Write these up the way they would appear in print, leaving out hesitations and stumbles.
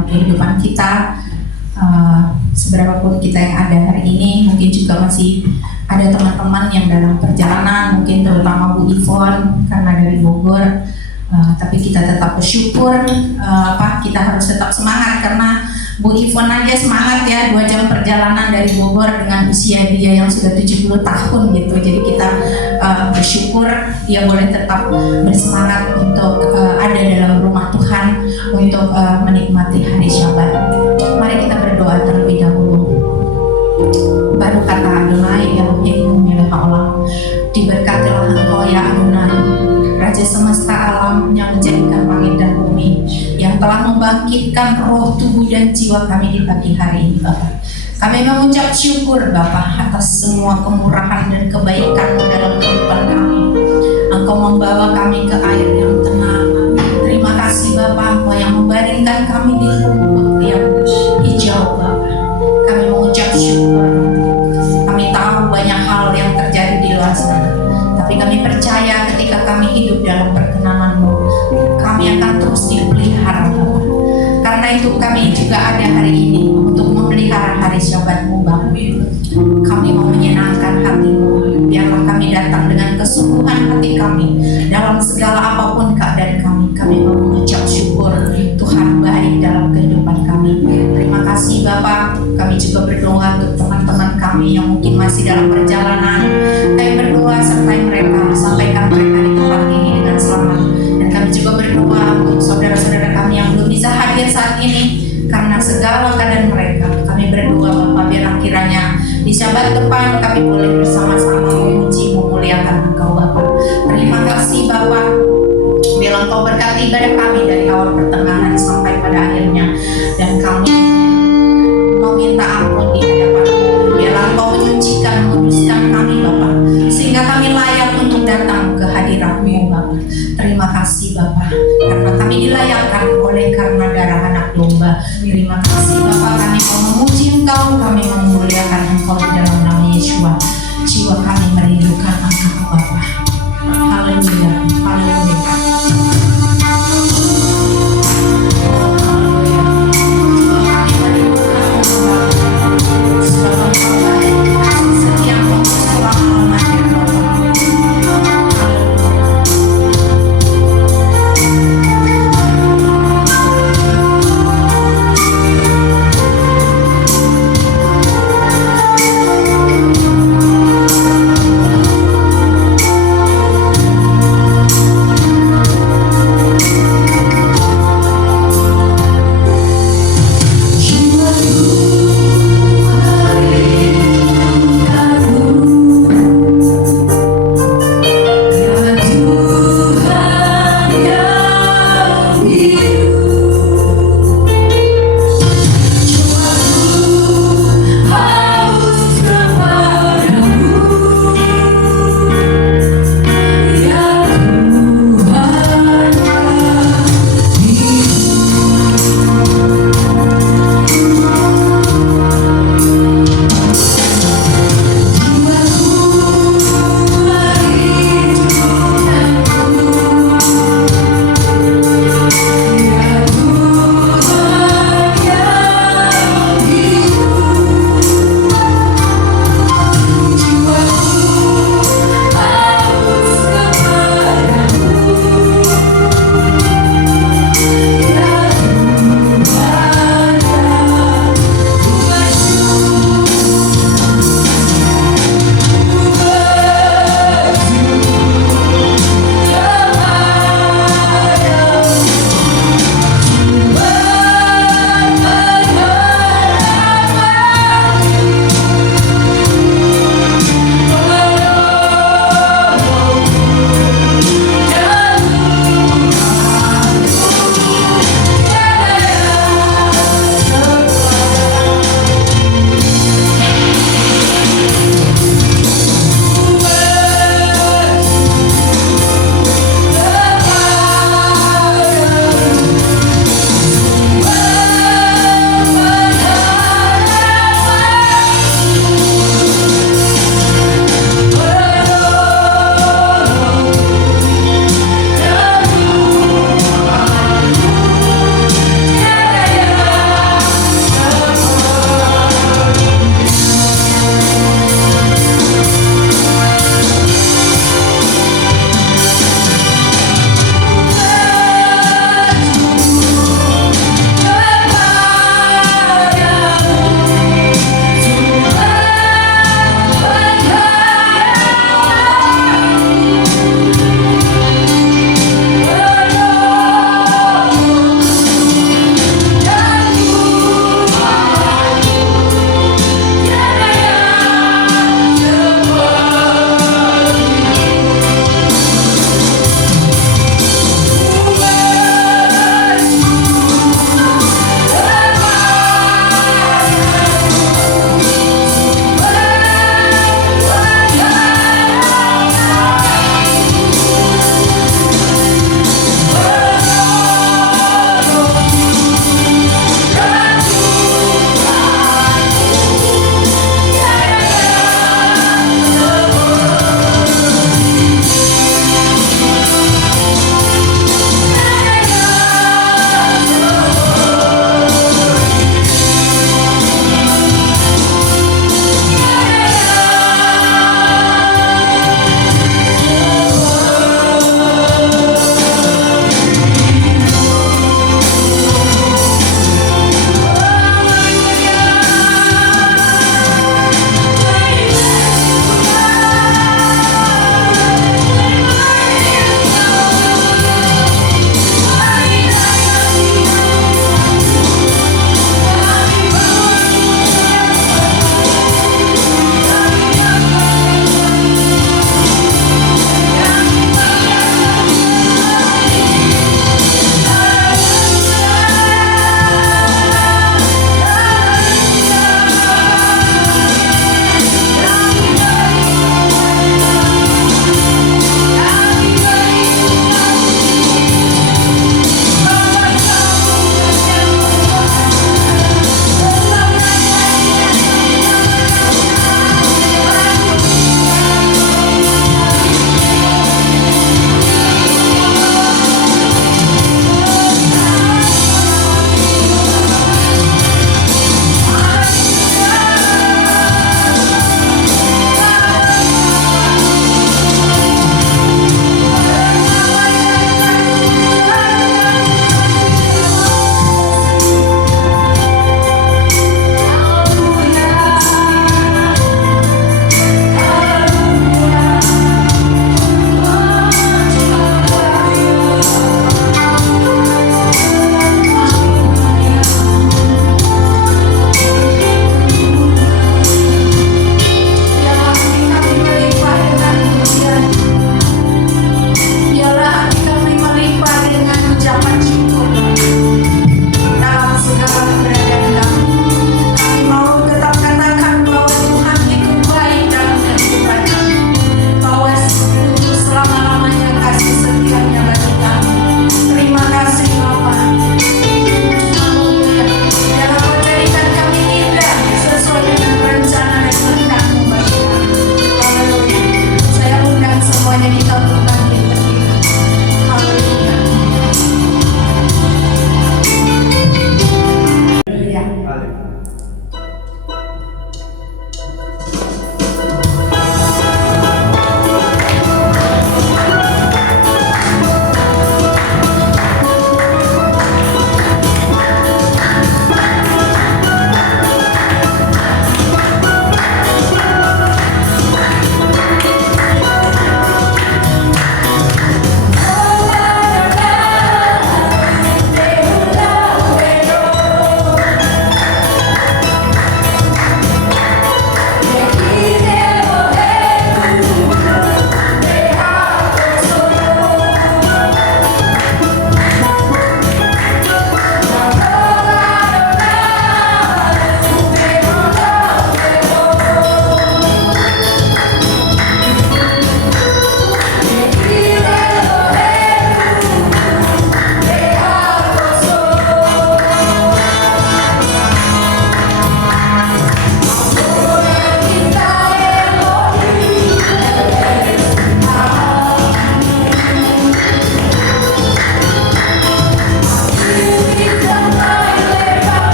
dalam kehidupan kita. Seberapa pun kita yang ada hari ini, mungkin juga masih ada teman-teman yang dalam perjalanan, mungkin terutama Bu Ivon karena dari Bogor. Tapi kita tetap bersyukur, kita harus tetap semangat karena Bu Ivon aja semangat ya, 2 jam perjalanan dari Bogor dengan usia dia yang sudah 70 tahun gitu. Jadi kita bersyukur dia boleh tetap bersemangat untuk ada dalam rumah Tuhan untuk menikmati hari Syabat. Mari kita berdoa terlebih dahulu. Baru kata Adonai Elohim milik Allah, diberkatilah Engkau ya Adonai, Raja semesta alam yang menjadikan langit dan bumi, yang telah membangkitkan roh, tubuh, dan jiwa kami di pagi hari ini Bapa. Kami mengucap syukur Bapa atas semua kemurahan dan kebaikan-Mu dalam kehidupan kami. Engkau membawa kami ke air yang tenang. Terima kasih Bapa, Engkau yang membaringkan kami di rumput yang hijau Bapa. Kami mengucap syukur. Kami tahu banyak hal yang terjadi di luar sana, tapi kami percaya ketika kami hidup dalam perkenan-Mu, kami akan terus dipelihara Bapa. Karena itu kami juga ada hari ini untuk memelihara hari Syabat-Mu Bapa. Kami mau menyenangkan hati-Mu. Biarlah kami datang dengan kesungguhan hati kami dalam segala apapun keadaan kami. Kami mau mengucap syukur Tuhan baik dalam kehidupan kami. Terima kasih Bapak. Kami juga berdoa untuk teman-teman kami yang mungkin masih dalam perjalanan. Kami berdoa sertai mereka, sampaikan mereka di tempat ini dengan selamat. Dan kami juga berdoa untuk saudara-saudara kami yang belum bisa hadir saat ini karena segala keadaan mereka. Kami berdoa Bapak, biarlah kiranya di Syabat depan kami boleh bersama-sama memuji, memuliakan Engkau Bapak. Terima kasih Bapak. Biarlah Engkau berkati ibadah kami dari awal pertengahan sampai pada akhirnya. Dan kami meminta ampun di hadapan-Mu. Biarlah Engkau menyucikan, menguduskan kami Bapak, sehingga kami layak untuk datang ke hadirat-Mu Bapak. Terima kasih Bapak, karena kami dilayakkan oleh karena darah anak domba. Terima kasih Bapak, kami mau memuji Engkau, kami memuliakan Engkau di dalam nama Yeshua. Jiwa kami merindukan Engkau Bapak. Haleluya, haleluya.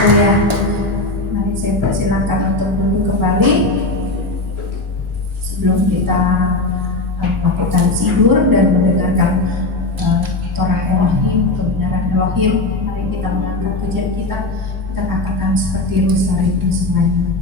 Haleluya. Mari saya persilakan untuk duduk kembali sebelum kita pakai tali sidur dan mendengarkan Torah Elohim, kebenaran Elohim. Mari kita mengangkat pujian kita katakan seperti Rusari bersemayam.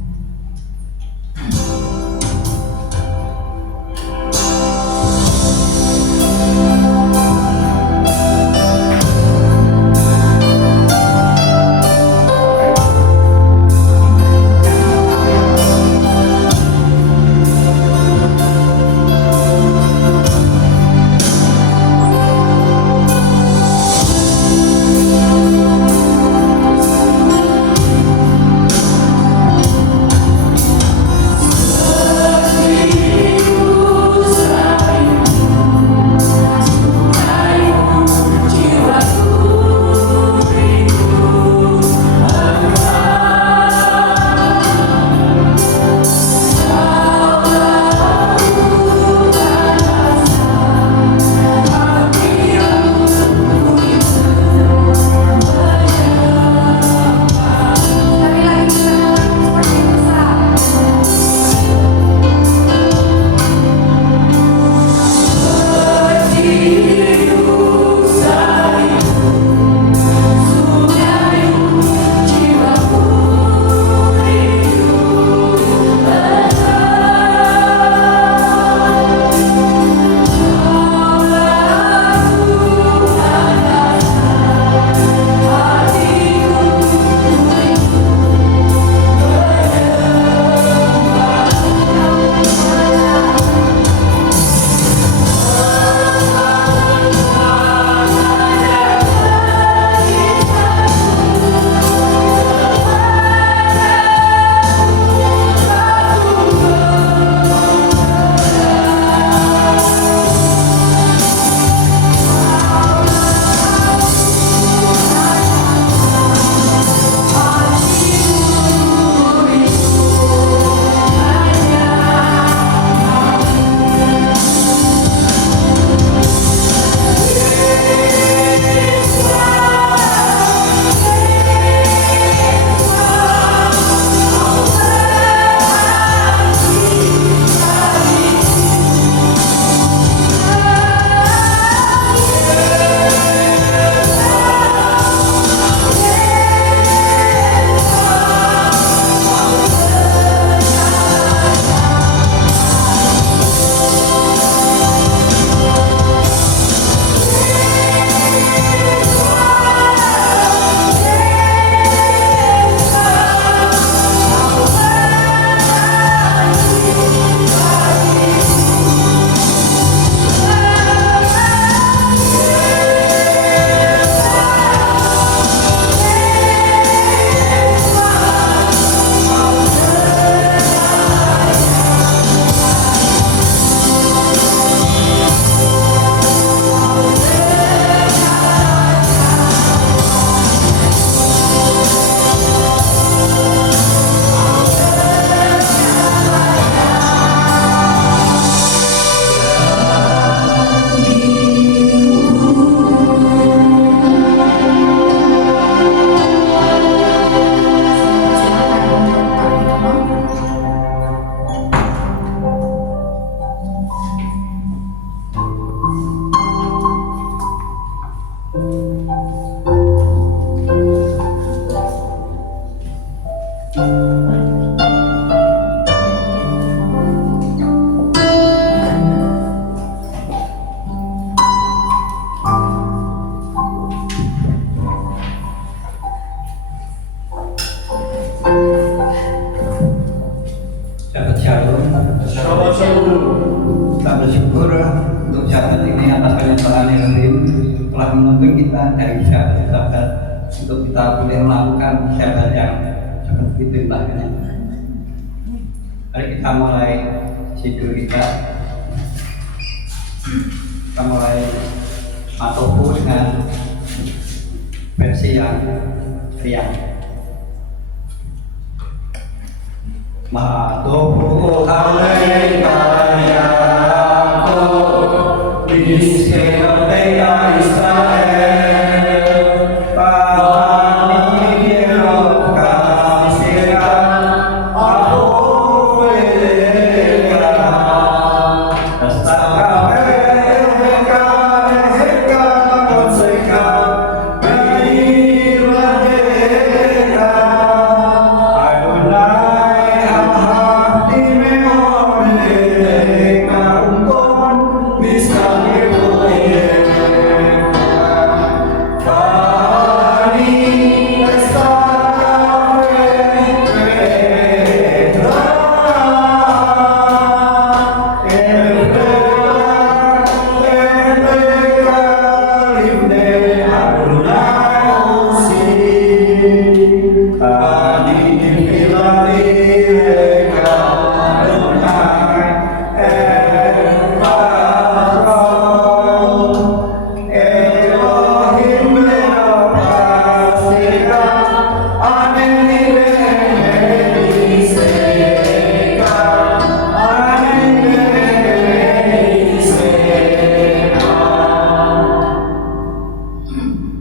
Kita bersyukur untuk saat ini atas kenyataan Elohim telah menuntun kita dari sahabat-sahabat untuk kita boleh melakukan ibadah yang seperti itu bahkan. Mari kita mulai sidur kita. Kita mulai matoku dengan versi yang riang. Matoku alaika ya Yaakov Israel Pahami Yehovah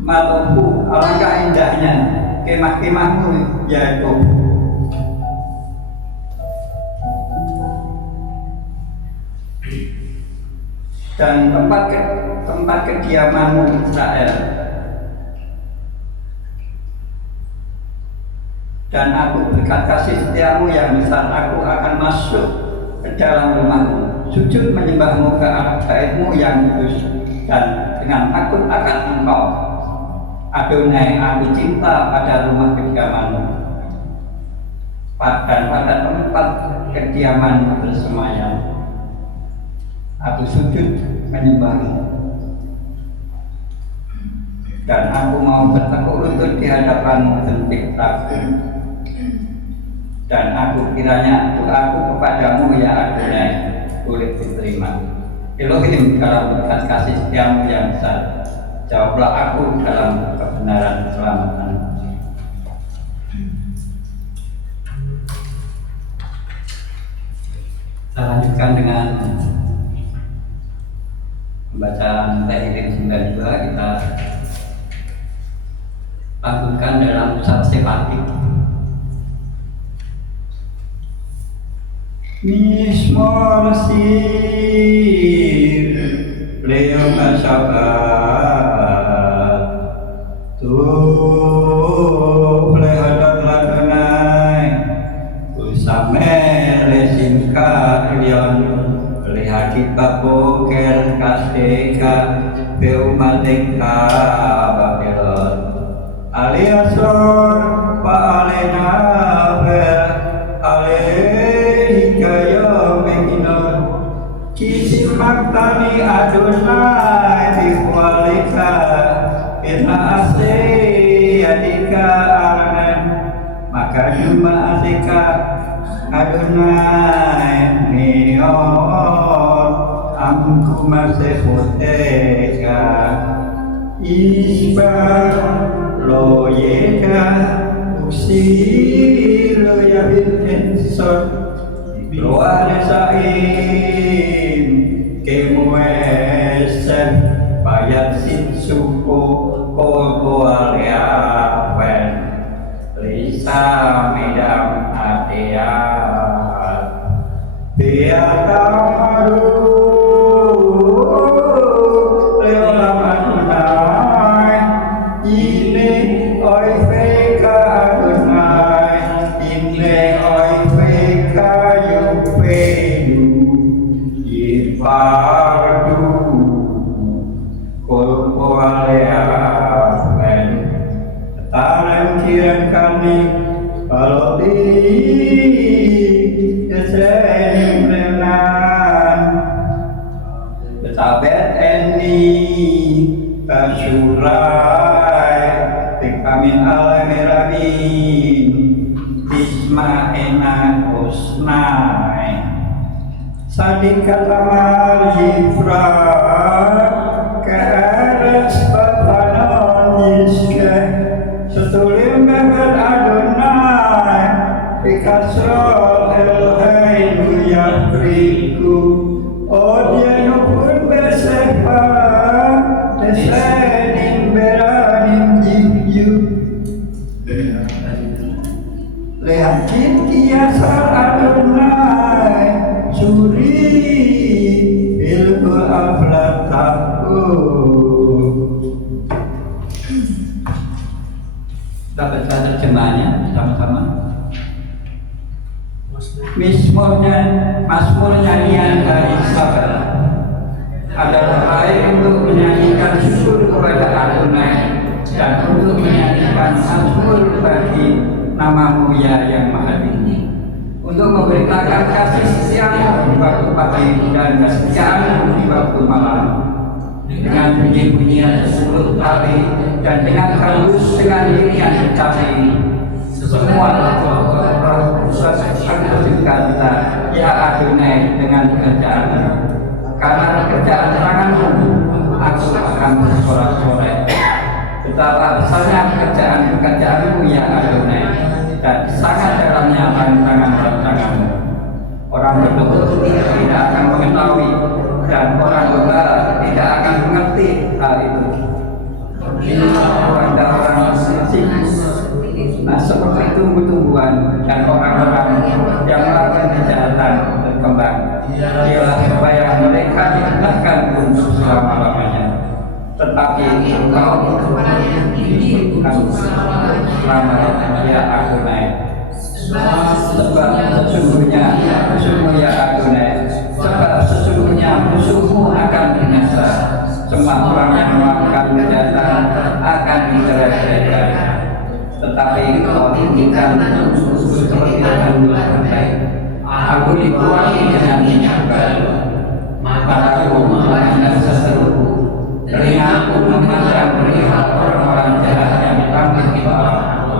Mataku, alangkah indahnya kemah-kemahmu ya Yakub. Dan tempat kediamanmu Israel. Dan aku berkat kasih setiamu yang besar, aku akan masuk ke dalam rumahmu, sujud menyembahmu ke arah baitmu yang kudus, dan dengan takut akan engkau. Adonai, aku cinta pada rumah kediamanmu, dan pada tempat kediamanmu bersemayam. Aku sujud menyembahmu, dan aku mau bertekuk lutut di hadapanmu penciptaku. Dan aku kiranya doaku kepadamu ya Adonai boleh diterima. Elohim, dalam berkat kasih setiamu yang besar, jawablah aku dalam kebenaran keselamatan. Kita lanjutkan dengan pembacaan Tehillim 92. Kita lanjutkan dalam pusat sepatik. Mizmor Sir Leom Shabbat Tuh Lehodot Ladonai Usamer Lesimka Elion Lehakita Boker Kasdeka Beumateka Babylon Aliasor Pa'alena Ber Alehikaya Mekinon Kisimaktani Adonai Bikwalika Bina Asri Adika Arnen Maka Juma Asika Adonai Neon Amku Masehoteka Isbar Loyeka Uksilo Yahid Ensot Loane Saim Kemuesen Bayat Sinsuko Koko Aliawen Lisa Medam Ateat Biatamaru Leolam Adonai Ini Oi Veka Adonai Ini Oi Veka Yupedu Yifadu Koko Aliawen Taran kiran kami kalau di Yesenim renan Betabet eni Basurai Bikamin alamirabin Isma enak osnai Sadikat amal yifrat Keres batanon yiskeh Setulim beber Adonai Bikasrol Eloheinu Yakriku Odienu pun bersepa Desenin beranim jibyu Lehakin kiasar Adonai Suri Bilku aflataku. Kita baca terjemahannya sama-sama. Mazmur nyanyian hari Sabat adalah air untuk menyanyikan syukur kepada Adonai dan untuk menyanyikan mazmur bagi namamu ya yang maha tinggi, untuk memberitakan kasih setiamu di waktu pagi dan kesetiaanmu di waktu malam, dengan bunyi-bunyian 10 kali dan dengan halus dengan nyanyian kecapi. Semua roh kudus berduka cita ya Adonai dengan pekerjaanmu, karena pekerjaan tanganmu aku akan bersorak-sorai. Betapa besarnya pekerjaanmu ya Adonai. dan sangat dalamnya rancangan-rancanganmu. Orang berdosa tidak akan mengetahui dan orang benar tidak akan mengerti hal itu. Pada orang asing, nah seperti tumbuh-tumbuhan dan orang-orang yang melakukan kejahatan berkembang. Ialah supaya mereka dibenarkan untuk selama-lamanya. Tetapi engkau bukan selama-lamanya, ya Adonai. Sebab sesungguhnya musuhmu akan binasa. Semua orang yang melakukan kejahatan akan dicerai-berai. Tetapi engkau tinggikan seperti dahulu. Aku dikuasai dengan minyak baru, mataku memandang seseruku, telingaku memandang melihat orang-orang jahat yang dipanggil di bawah aku.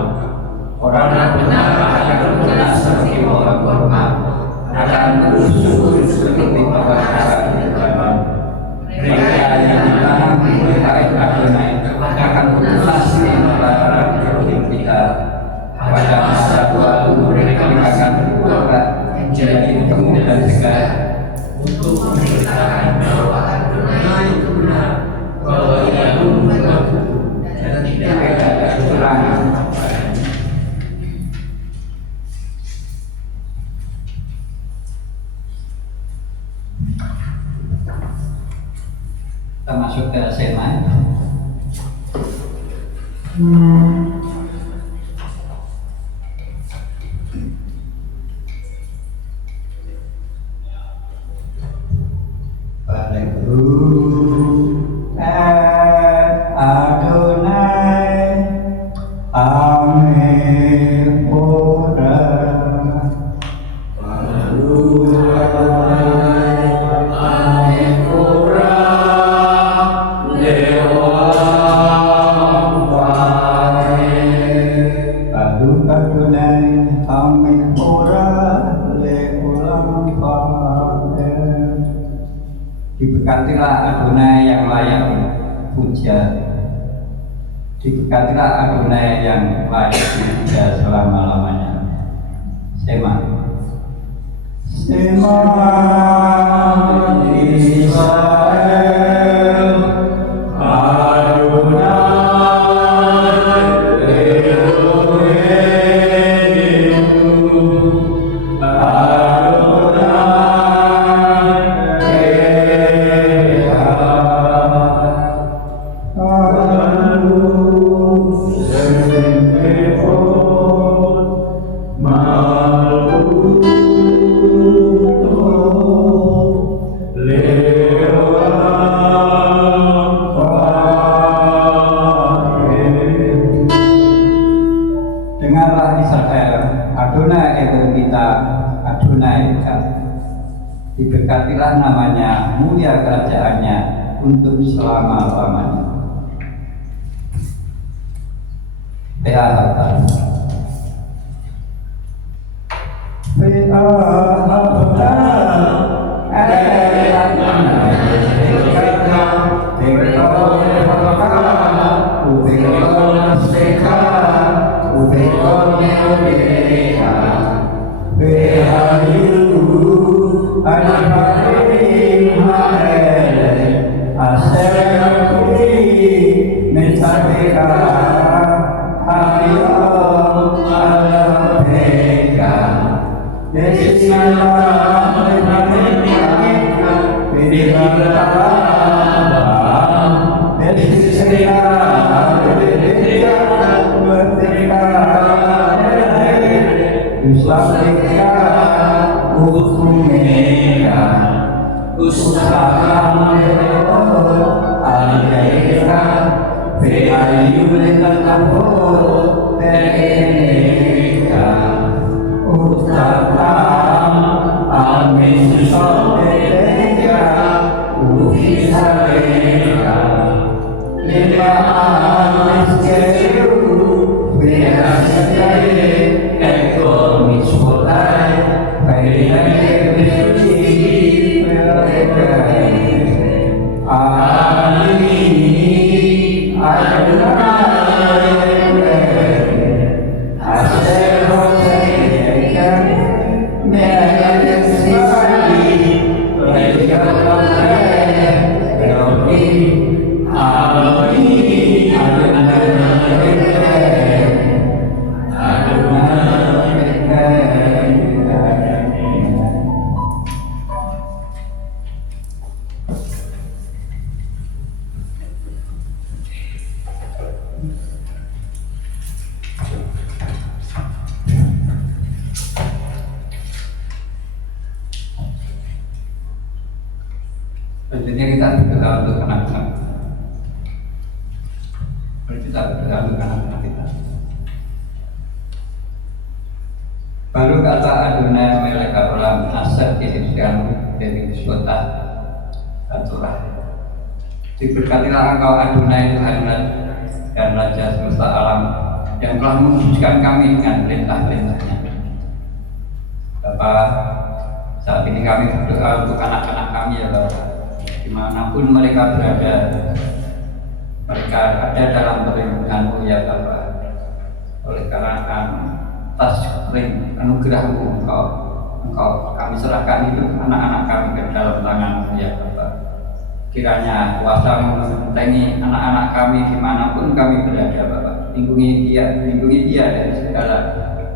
Orang yang benar akan lunas seperti pohon kurma, akan subur seperti bawah karang di taman. Mereka yang ditanam di bait Adonai akan lunas di pelataran hidup kita. Pada masa tua umur mereka akan berubah menjadi gemuk dan segar untuk memberitakan bahwa Adonai itu benar, bahwa Ia membuatku dan tidak ada kekurangan. Kita masuk ke SMA. Diberkatilah Adonai yang layak puja. Diberkatilah Adonai yang layak dipuja selama-lamanya. Sema. Sema Israel, Adonai diberkatilah namanya, mulia kerajaannya untuk selama-lamanya. Amen. kita berdoa untuk anak-anak. Mari kita berdoa untuk anak-anak kita. Baru kata Adonai meleka ulam asal dihidupkan dari kota Aturah. Diberkatilah Engkau Adonai Tuhan dan Raja semesta alam yang telah mewujudkan kami dengan perintah-perintahnya. Bapa, saat ini kami berdoa untuk anak-anak kami ya Bapak, dimanapun mereka berada, mereka ada dalam perlindungan-Mu ya Bapak. Oleh karena atas anugerah-Mu Engkau kami serahkan hidup anak-anak kami ke dalam tangan-Mu ya Bapak. Kiranya kuasa-Mu mengentengi anak-anak kami dimanapun kami berada Bapak. Lindungi dia dari segala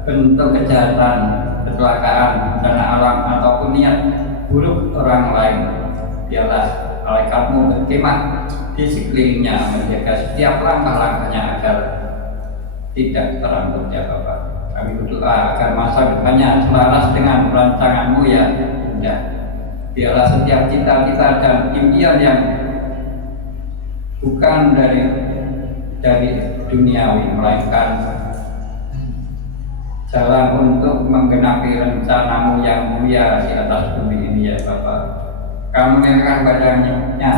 bentuk kejahatan, kecelakaan, bencana alam ataupun niat buruk orang lain. Biarlah malaikat-Mu berkemah di sekelilingnya, menjaga setiap langkah-langkahnya agar tidak terangkut ya Bapak. Kami berdoa agar masa depannya selaras dengan rancangan-Mu ya Bunda. Biarlah setiap cita-cita dan impian yang bukan dari duniawi, melainkan jalan untuk menggenapi rencana-Mu yang mulia di atas bumi ini ya Bapak. Kami menyerahkan badannya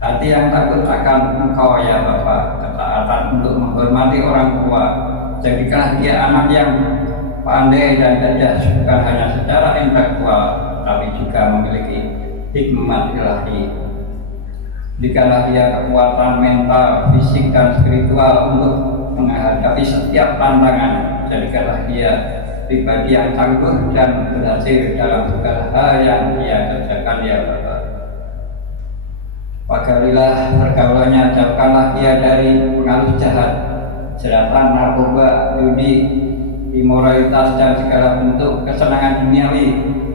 hati yang takut akan Engkau ya Bapak, ketaatan untuk menghormati orang tua. Jadikanlah dia anak yang pandai dan cerdas, bukan hanya secara intelektual, tapi juga memiliki hikmat ilahi. Berikanlah dia kekuatan mental, fisik, dan spiritual untuk menghadapi setiap tantangan. Jadikanlah dia pribadi yang tangguh dan berhasil dalam segala hal yang dia kerjakan ya Bapak. Pagarilah pergaulannya, jauhkanlah dia dari pengaruh jahat, jeratan, narkoba, judi, imoralitas, dan segala bentuk kesenangan duniawi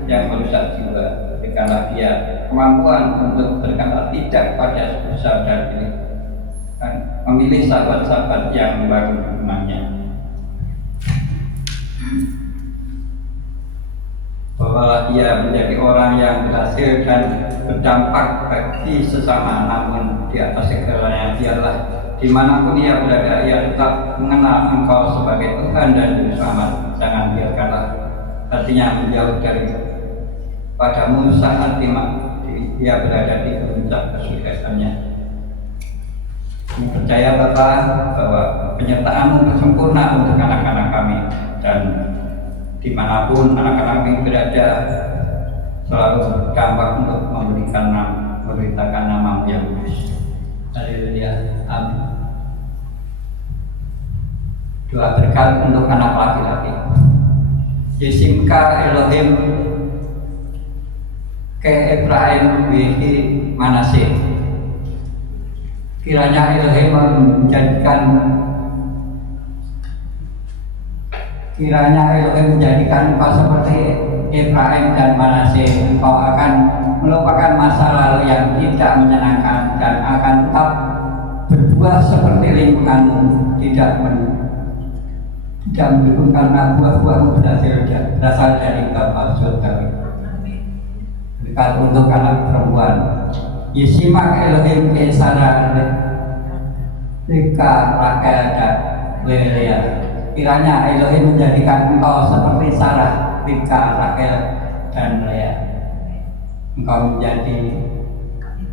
yang merusak jiwa. Berikanlah dia kemampuan untuk berkata tidak pada susah dan memilih sahabat-sahabat yang membangun imannya. Bawalah dia menjadi orang yang berhasil dan berdampak bagi sesama, namun di atas segalanya biarlah dimanapun ia berada, ia tetap mengenal Engkau sebagai Tuhan dan Juru Selamat. Jangan biarkanlah hatinya menjauh dari Padamu saat dia berada di puncak kesuksesannya. Kami percaya Bapa bahwa penyertaan-Mu sempurna untuk anak-anak kami, dan dimanapun anak-anak kami berada selalu berdampak untuk memberitakan nama-Mu yang kudus. Haleluya, amin. Doa berkat untuk anak laki-laki. Yesimka Elohim ke Efraim bihi Manasye. Kiranya Elohim menjadikan engkau seperti Efraim dan Manasye. Engkau akan melupakan masa lalu yang tidak menyenangkan dan akan tetap berbuah seperti lingkunganmu, tidak mendukung karena buah-buahmu berasal dari Bapa surgawi. Berkat untuk anak perempuan Yisimak Elohim ke Sarah, Rika, Rakel, dan Lea. Kiranya Elohim menjadikan engkau seperti Sarah, Rika, Rakel, dan Lea. Engkau menjadi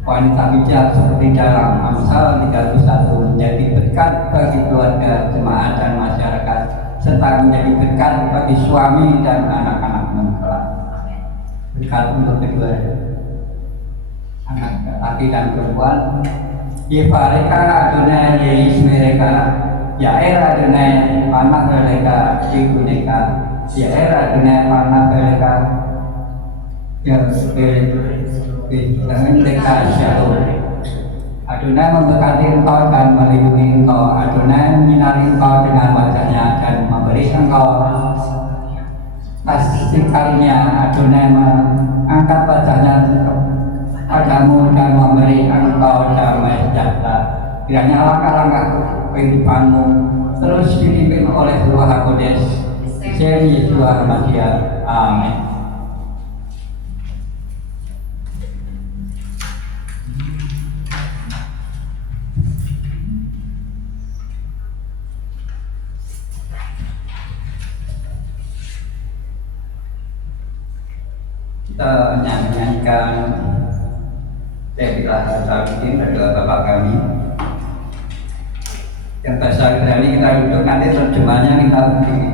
wanita bijak seperti dalam Amsal 31, menjadi berkat bagi keluarga, jemaat, dan masyarakat, serta menjadi berkat bagi suami dan anak-anakmu kelak. Berkat untuk kedua anak laki dan perempuan. Yevareka Adonai Yeis mereka, Yair Adonai panah mereka diguneka, Yair Adonai panah mereka yang mereka shalom. Adonai memberkati engkau dan melindungi engkau. Adonai menyinari engkau dengan wajahnya dan memberi engkau kasih karunia. Adonai mengangkat wajahnya padamu dan memberi engkau damai sejahtera. Kiranya langkah-langkah kehidupanmu terus dipimpin oleh Ruh HaKudes. Seri Yesus Masia. Amin. kita nyanyikan Tepilah Sabitin dari Bapak kami yang bahasa Ibrani kita duduk, nanti terjemahnya kita begini.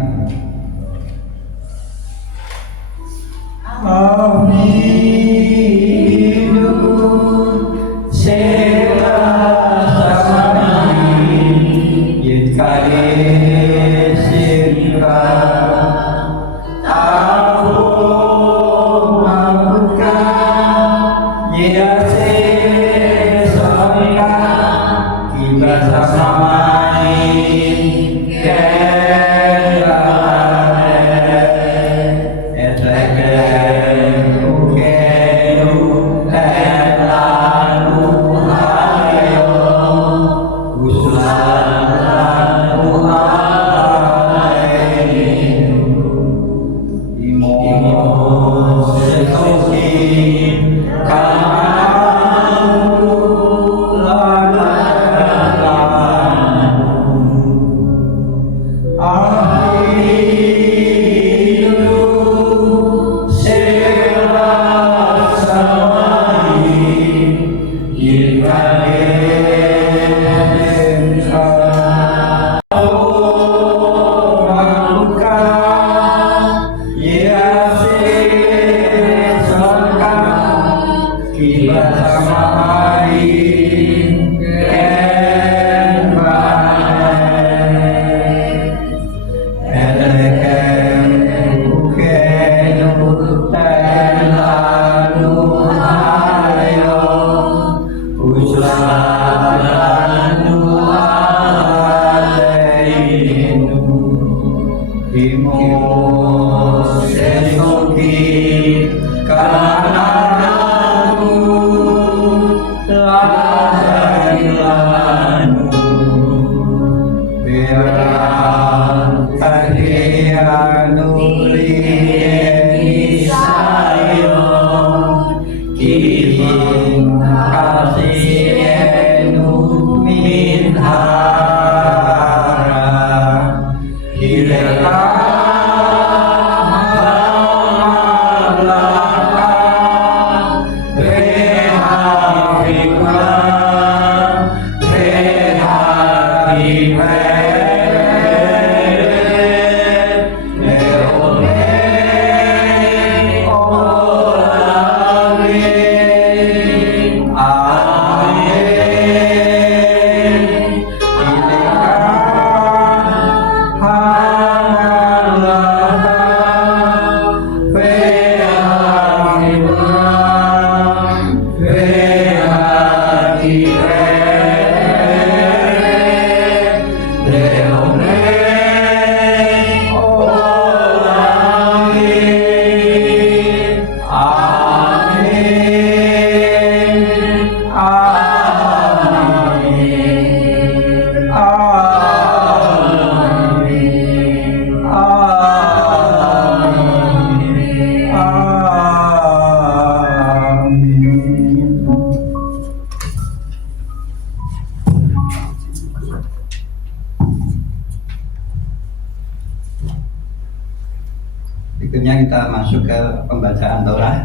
Berikutnya kita masuk ke pembacaan Torah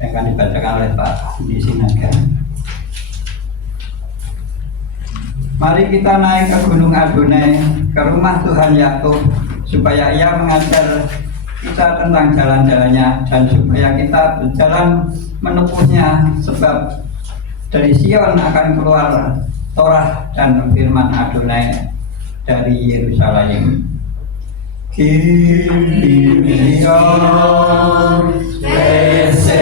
yang akan dibacakan oleh Pak Budi Sinaga. Mari kita naik ke Gunung Adonai, ke rumah Tuhan Yakub, supaya Ia mengajar kita tentang jalan-jalannya dan supaya kita berjalan menempuhnya, sebab dari Sion akan keluar Torah dan firman Adonai dari Yerusalem. Kirion Bese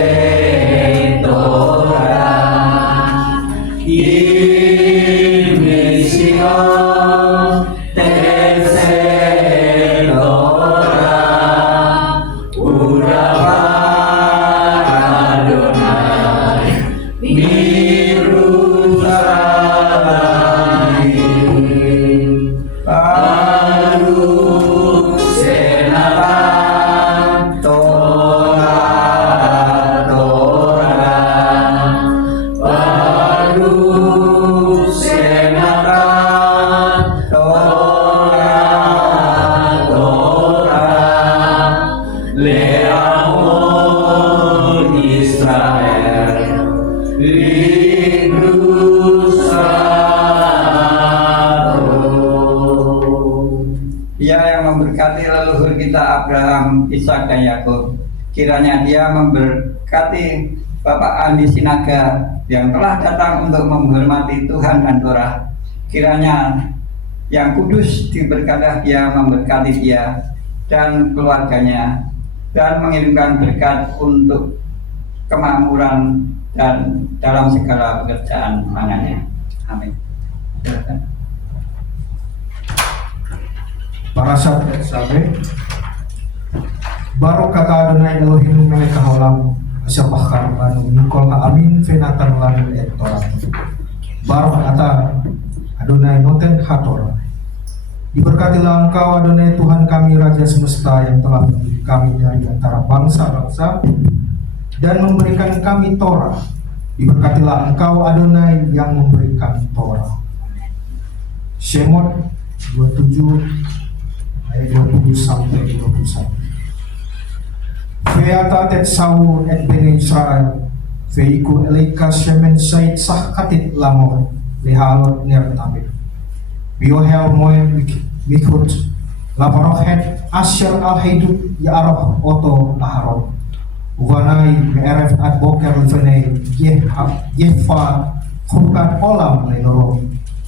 Torah Kirion Bese Torah Urapa Adonai Mirushalayim Baru Senapa Dia yang memberkati leluhur kita Abraham, Ishak dan Yakub. Kiranya Dia memberkati Bapak Andi Sinaga yang telah datang untuk menghormati Tuhan dan Torah. Kiranya yang kudus diberkati Dia, memberkati Dia dan keluarganya, dan mengirimkan berkat untuk kemakmuran dan dalam segala pekerjaan tangannya. Amin. Silakan. Para sahabat sahabat, baru kata Adonai Elohim melek haolam asal bahkan anu nikol amin venatan lan et Torah. Baru kata Adonai noten hatorah. Diberkatilah Engkau Adonai Tuhan kami Raja semesta yang telah memilih kami dari antara bangsa-bangsa dan memberikan kami Torah. Diberkatilah Engkau Adonai yang memberikan Torah. Shemot 27 ayat 20 sampai 21. Veata tet sau et bene Israel veiku elika shemen sait sah katit lamor lihalot ner tamit. Biohel moe mikut laparohet asyar al hidup ya aroh oto laharot uvanai meref ad boker levene yefa furkan olam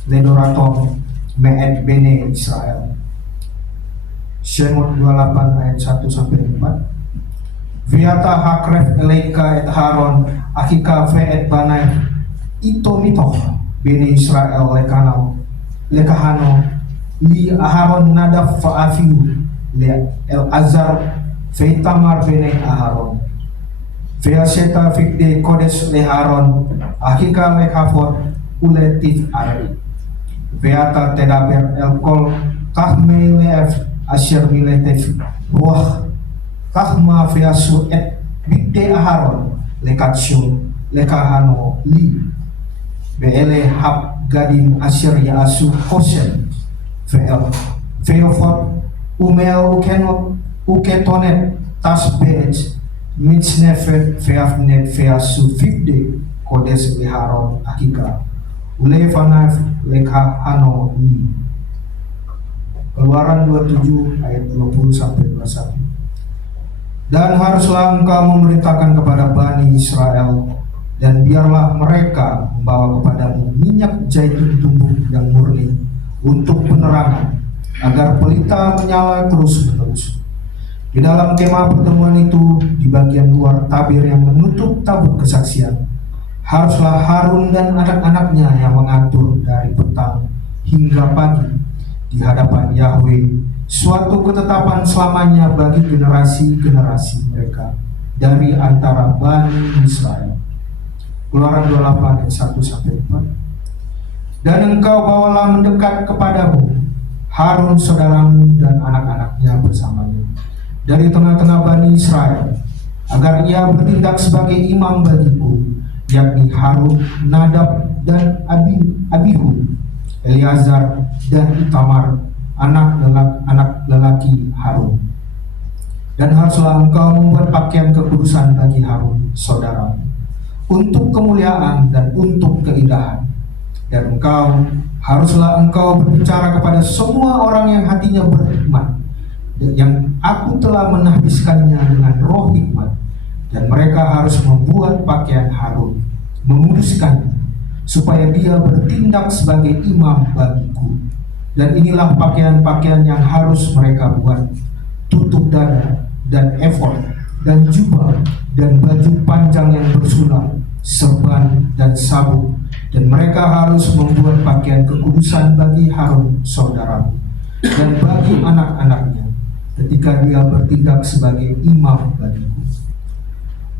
ledoraton meet bene Israel. Shemot 28 ayat 1 sampai 4. Viata hakref eleika et haron akika ve et banai ito mitoh bene Israel lekahano li aharon nadaf fa afiu le el azar fe tamar bene aharon fe aseta fikde kodes le haron akika lekafot uletif ari veata tedaber el kol kahme leef asyar miletef ruah kahma fe asu et bigde aharon lekatsyo lekahano li beele hab gadin asyir ya asu kosen feofot umel uketonet tas beej mitsnefet feafnet feasu fifde kodes liharon akika ulefanaf lekha hano li. Keluaran 27 ayat 20 sampai 21. Dan haruslah engkau memerintahkan kepada Bani Israel, dan biarlah mereka membawa kepadamu minyak zaitun tumbuk yang murni untuk penerangan, agar pelita menyala terus-menerus. Di dalam kemah pertemuan itu, di bagian luar tabir yang menutup tabut kesaksian, haruslah Harun dan anak-anaknya yang mengatur dari petang hingga pagi di hadapan Yahweh, suatu ketetapan selamanya bagi generasi-generasi mereka dari antara Bani Israel. Keluaran 28 ayat 1 sampai 4. Dan engkau bawalah mendekat kepadamu Harun saudaramu dan anak-anaknya bersamanya dari tengah-tengah Bani Israel, agar ia bertindak sebagai imam bagiku, yakni Harun, Nadab dan Abihu, Eleazar dan Itamar, anak lelaki Harun. Dan haruslah engkau membuat pakaian kekudusan bagi Harun saudaramu untuk kemuliaan dan untuk keindahan. Dan haruslah engkau berbicara kepada semua orang yang hatinya berhikmat, yang aku telah menahbiskannya dengan roh hikmat, dan mereka harus membuat pakaian Harun, menguduskannya, supaya dia bertindak sebagai imam bagiku. Dan inilah pakaian-pakaian yang harus mereka buat: tutup dada dan efod dan jubah dan baju panjang yang bersulam, serban dan sabuk. Dan mereka harus membuat pakaian kekudusan bagi Harun saudaramu dan bagi anak-anaknya ketika dia bertindak sebagai imam bagiku.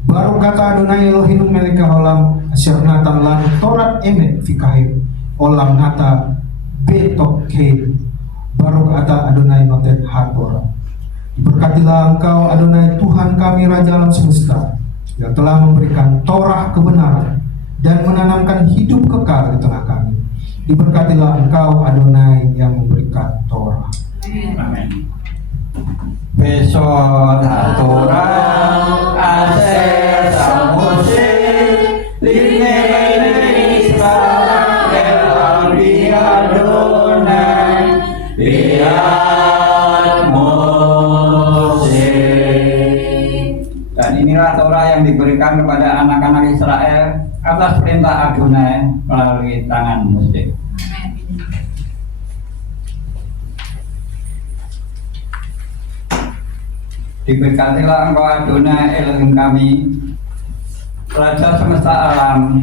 Baru kata Adonai Elohim melek haolam asyar natan lan torat emet fikahim olam nata betok keim. Baru kata Adonai noten hatorah. Diberkatilah engkau Adonai Tuhan kami Raja alam semesta, yang telah memberikan Torah kebenaran dan menanamkan hidup kekal di tengah kami. Diberkatilah engkau Adonai yang memberikan Torah. Amin. Besok Torah aser samose line Israel Adonai biar diberikan kepada anak-anak Israel atas perintah Adonai melalui tangan Mose. Diberkatilah Engkau Adonai Elohim kami, Raja semesta alam,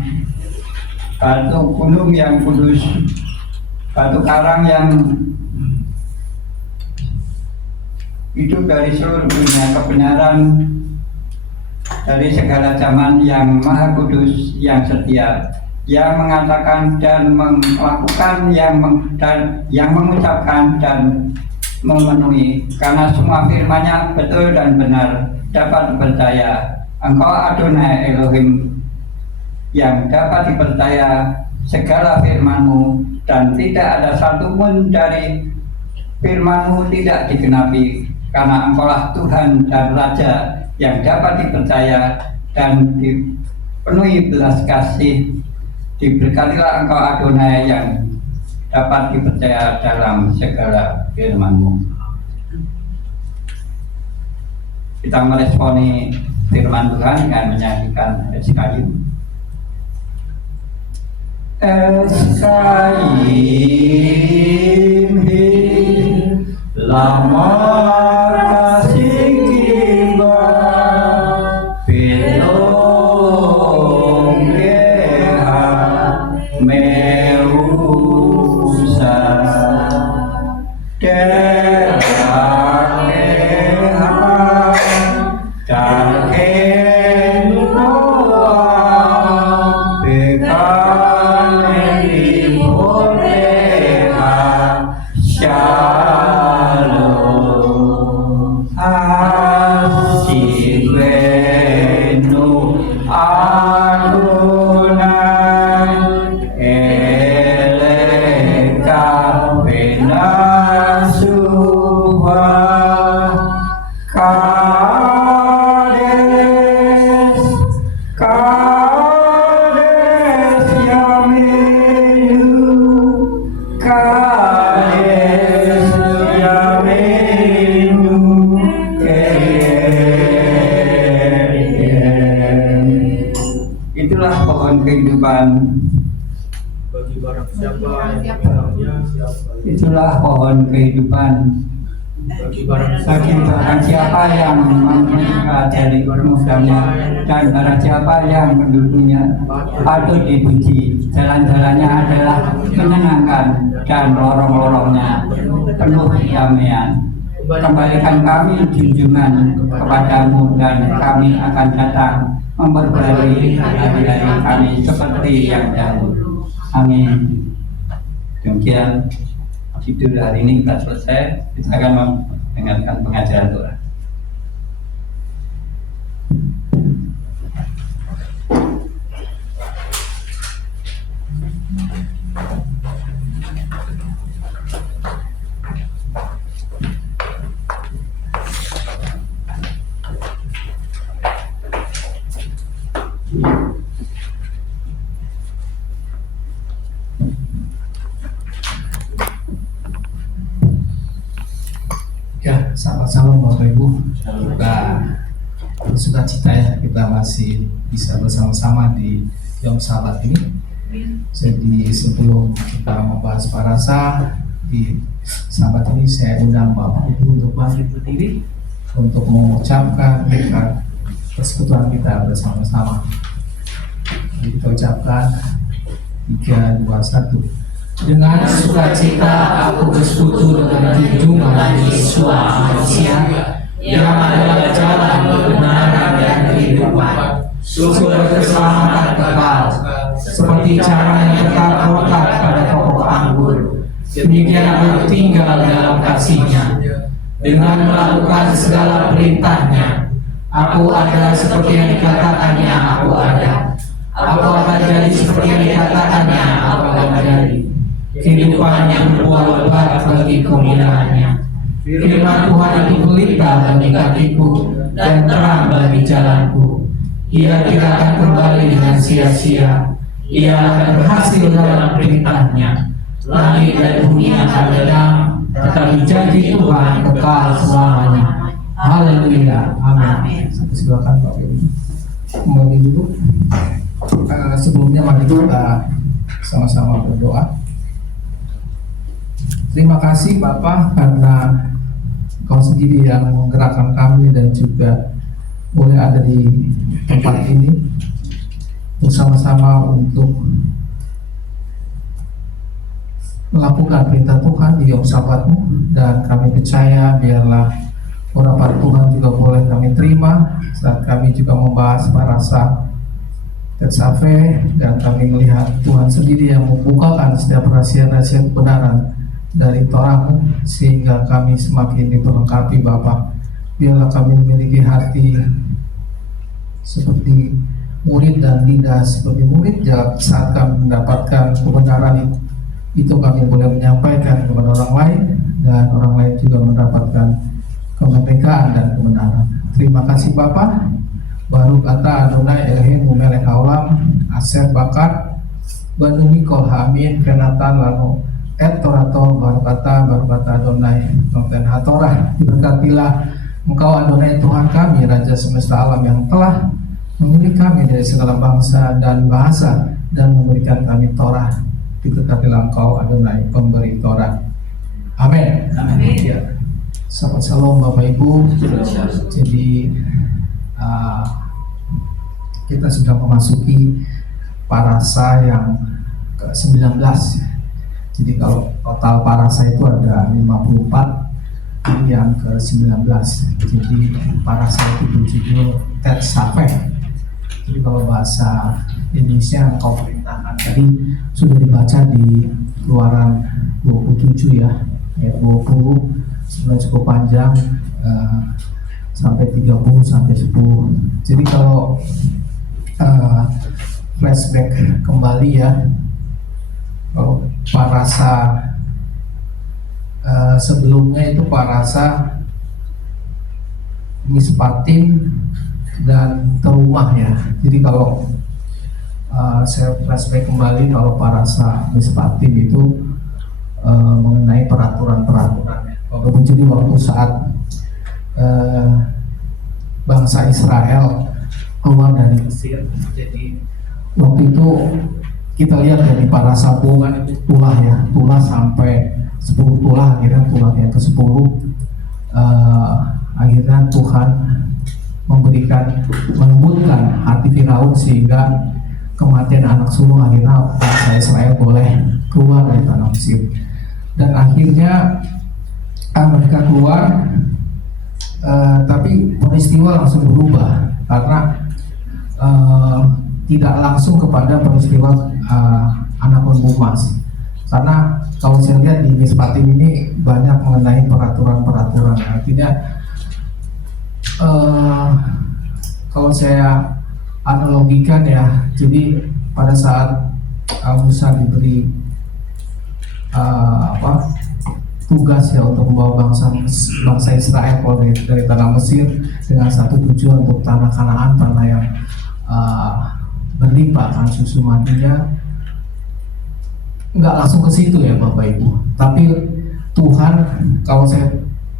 batu gunung yang kudus, batu karang yang hidup dari seluruh dunia, kebenaran dari segala zaman, yang maha kudus, yang setia, yang mengatakan dan melakukan, yang mengucapkan dan memenuhi, karena semua firman-Nya betul dan benar, dapat dipercaya. Engkau Adonai Elohim yang dapat dipercaya segala firman-Mu, dan tidak ada satupun dari firman-Mu tidak digenapi, karena Engkaulah Tuhan dan Raja yang dapat dipercaya dan dipenuhi belas kasih. Diberkatilah Engkau Adonai yang dapat dipercaya dalam segala firman-Mu. Kita meresponi firman Tuhan dengan menyanyikan SKIM. SKIM lama kasih tiba belum geha meusa Itulah pohon kehidupan. Bagi barang siapa yang mengenalnya, Itulah pohon kehidupan. bagi barang Siapa yang menerima dari mudanya, dan barang siapa yang mendukungnya patut dipuji. Jalan-jalannya adalah menyenangkan, dan lorong-lorongnya penuh damaian. Kembalikan kami junjungan kepadamu, dan kami akan datang memperbarui hari-hari kami seperti yang dahulu. Amin. Demikian Sidul hari ini kita selesai. Kita akan mendengarkan pengajaran Torah. Ya, selamat salam Bapak Ibu. Kita bersukacita ya, kita masih bisa bersama-sama di Yom Sabat ini. Jadi sebelum kita membahas parasa di Sabat ini, saya undang Bapak Ibu untuk bangkit berdiri untuk mengucapkan berkat persekutuan kita bersama-sama. Jadi kita ucapkan 3, 2, 1. Dengan sukacita aku bersekutu dengan junjungan Yesus manusia yang adalah jalan kebenaran dan kehidupan, sumber keselamatan kekal, seperti cara yang tetap melekat pada pokok anggur. Demikian aku tinggal dalam kasih-Nya. Dengan melakukan segala perintah-Nya, aku ada seperti yang dikatakannya aku ada. Aku akan jadi seperti yang dikatakannya aku akan jadi. Kehidupan yang berbuah lebat bagi kemuliaan-Nya. Firman Tuhan itu pelita bagi kakiku dan terang bagi jalanku. Ia tidak akan kembali dengan sia-sia. Ia akan berhasil dalam perintah-Nya. Langit dan bumi akan lenyap, tetapi janji Tuhan kekal selamanya. Haleluya. Amin. Silakan Bapak Ibu. kembali dulu. Sebelumnya mari kita sama-sama berdoa. Terima kasih Bapak karena Kau sendiri yang menggerakkan kami dan juga boleh ada di tempat ini bersama-sama untuk melakukan perintah Tuhan di Yom Sabat-Mu, dan kami percaya biarlah urapan Tuhan juga boleh kami terima saat kami juga membahas parasa Tetsafe, dan kami melihat Tuhan sendiri yang membukakan setiap rahasia-rahasia kebenaran dari Torah-Mu sehingga kami semakin diperlengkapi Bapa. Biarlah kami memiliki hati seperti murid dan lidah seperti murid, saat kami mendapatkan kebenaran itu kami boleh menyampaikan kepada orang lain dan orang lain juga mendapatkan kemerdekaan dan kebenaran. Terima kasih Bapa. Baru kata Adonai Elohim Melech Haolam Aser Bakat Banu Mikol Hamin Kenatan Lano Torato baru kata Adonai Nonten Hatorah. Diberkatilah Engkau Adonai Tuhan kami, Raja semesta alam yang telah memilih kami dari segala bangsa dan bahasa dan memberikan kami Torah. Diberkatilah Engkau Adonai pemberi Torah. Amin. Amin. Ya. Selamat Shalom Bapak Ibu. Jadi kita sudah memasuki parasa yang ke-19. Jadi kalau total parasa itu ada 54, ini yang ke-19. Jadi parasa itu berjudul Tetsafe. Jadi kalau bahasa Indonesia Engkau perintahkan, tadi sudah dibaca di Keluaran 27 ya, ayat 20, sebenarnya cukup panjang, sampai 30 sampai 10. Jadi kalau flashback kembali ya, kalau parasa sebelumnya itu parasa Mispatim dan Terumah ya. Jadi kalau saya flashback kembali, kalau parasa Mispatim itu mengenai peraturan-peraturan. Jadi waktu saat bangsa Israel keluar dari Mesir, jadi waktu itu kita lihat dari parasa kan itu tulah ya, tulah sampai 10 tulah, akhirnya tulah yang ke-10 akhirnya Tuhan melembutkan hati Firaun sehingga kematian anak sulung, akhirnya bangsa Israel boleh keluar dari tanah Mesir. Dan akhirnya mereka keluar, tapi peristiwa langsung berubah karena tidak langsung kepada peristiwa anak lembu emas. Karena kalau saya lihat di Mispatim ini banyak mengenai peraturan-peraturan. Artinya kalau saya analogikan ya, jadi pada saat Musa diberi tugas ya untuk membawa bangsa Israel dari tanah Mesir dengan satu tujuan untuk tanah Kanaan, tanah yang berlimpah susu matinya, nggak langsung ke situ ya Bapak Ibu. Tapi Tuhan, kalau saya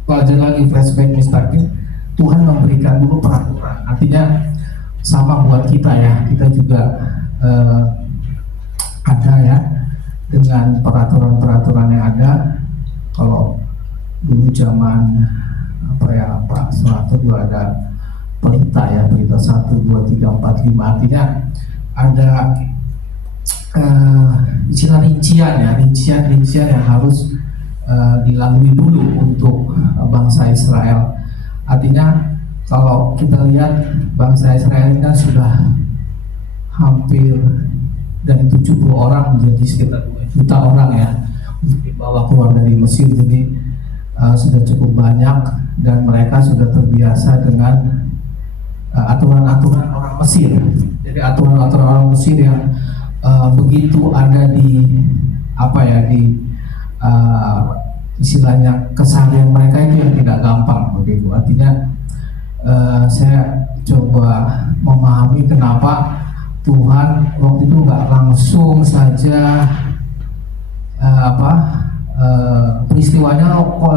belajar lagi flashback Mispatim, Tuhan memberikan dulu peraturan. Artinya sama buat kita ya, kita juga ada ya dengan peraturan-peraturan yang ada. Kalau dulu zaman Pak Soeharto juga ada perintah ya, perintah 1, 2, 3, 4, 5, artinya ada istilah rincian yang harus dilalui dulu untuk bangsa Israel. Artinya kalau kita lihat bangsa Israel ini kan sudah hampir dari 70 orang menjadi sekitar 2 juta orang ya, dibawa keluar dari Mesir. Jadi sudah cukup banyak dan mereka sudah terbiasa dengan aturan-aturan orang Mesir. Jadi aturan-aturan orang Mesir yang begitu ada di istilahnya keseharian mereka itu yang tidak gampang begitu. Artinya saya coba memahami kenapa Tuhan waktu itu nggak langsung saja peristiwanya kok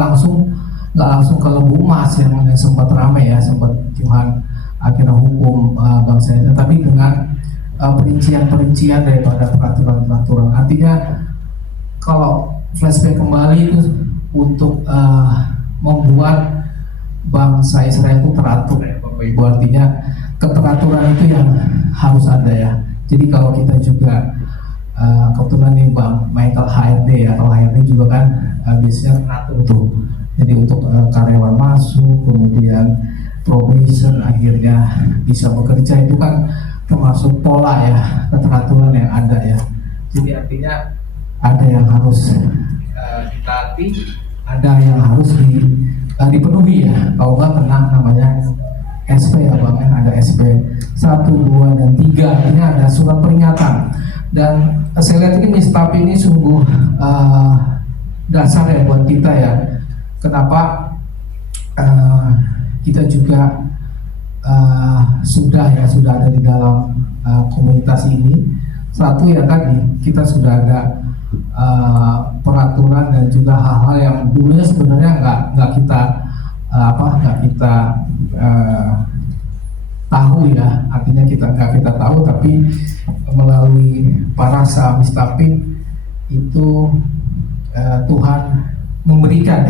nggak langsung ke lembu emas yang sempat ramai ya, sempat Tuhan akhirnya hukum bangsa ini, tapi dengan perincian-perincian daripada peraturan-peraturan. Artinya kalau flashback kembali itu untuk membuat bangsa Israel itu teratur ya Bapak Ibu, artinya keteraturan itu yang harus ada ya. Jadi kalau kita juga kebetulan nih Bang Michael HRD ya, kalau HRD juga kan biasanya teratur tuh. Jadi untuk karyawan masuk, kemudian probation akhirnya bisa bekerja, itu kan termasuk pola ya, keteraturan yang ada ya. Jadi artinya ada yang harus ditaati, ada yang harus dipenuhi ya. Kalau nggak tenang namanya SP ya Bang, ada SP 1, 2, dan 3, artinya ada surat peringatan. Dan saya lihat ini Mistap ini sungguh dasar ya buat kita ya. Kenapa kita juga sudah ada di dalam komunitas ini. Satu ya tadi kita sudah ada peraturan dan juga hal-hal yang dulunya sebenarnya nggak kita tahu ya, artinya nggak kita tahu, tapi melalui para Mistapim itu Tuhan memberikan.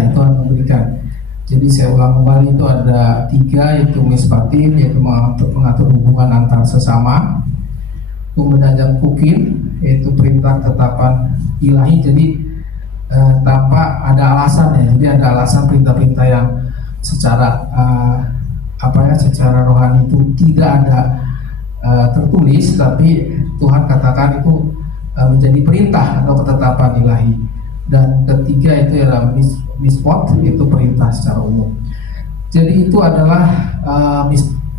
Jadi saya ulang kembali, itu ada 3, yaitu Mishpatim, yaitu mengatur hubungan antar sesama. Kemudian ada Kukim, yaitu perintah ketetapan ilahi. Jadi tanpa ada alasan ya. Jadi ada alasan perintah-perintah yang secara secara rohani itu tidak ada tertulis, tapi Tuhan katakan itu menjadi perintah atau ketetapan ilahi. Dan ketiga itu adalah mispot, itu perintah secara umum. Jadi itu adalah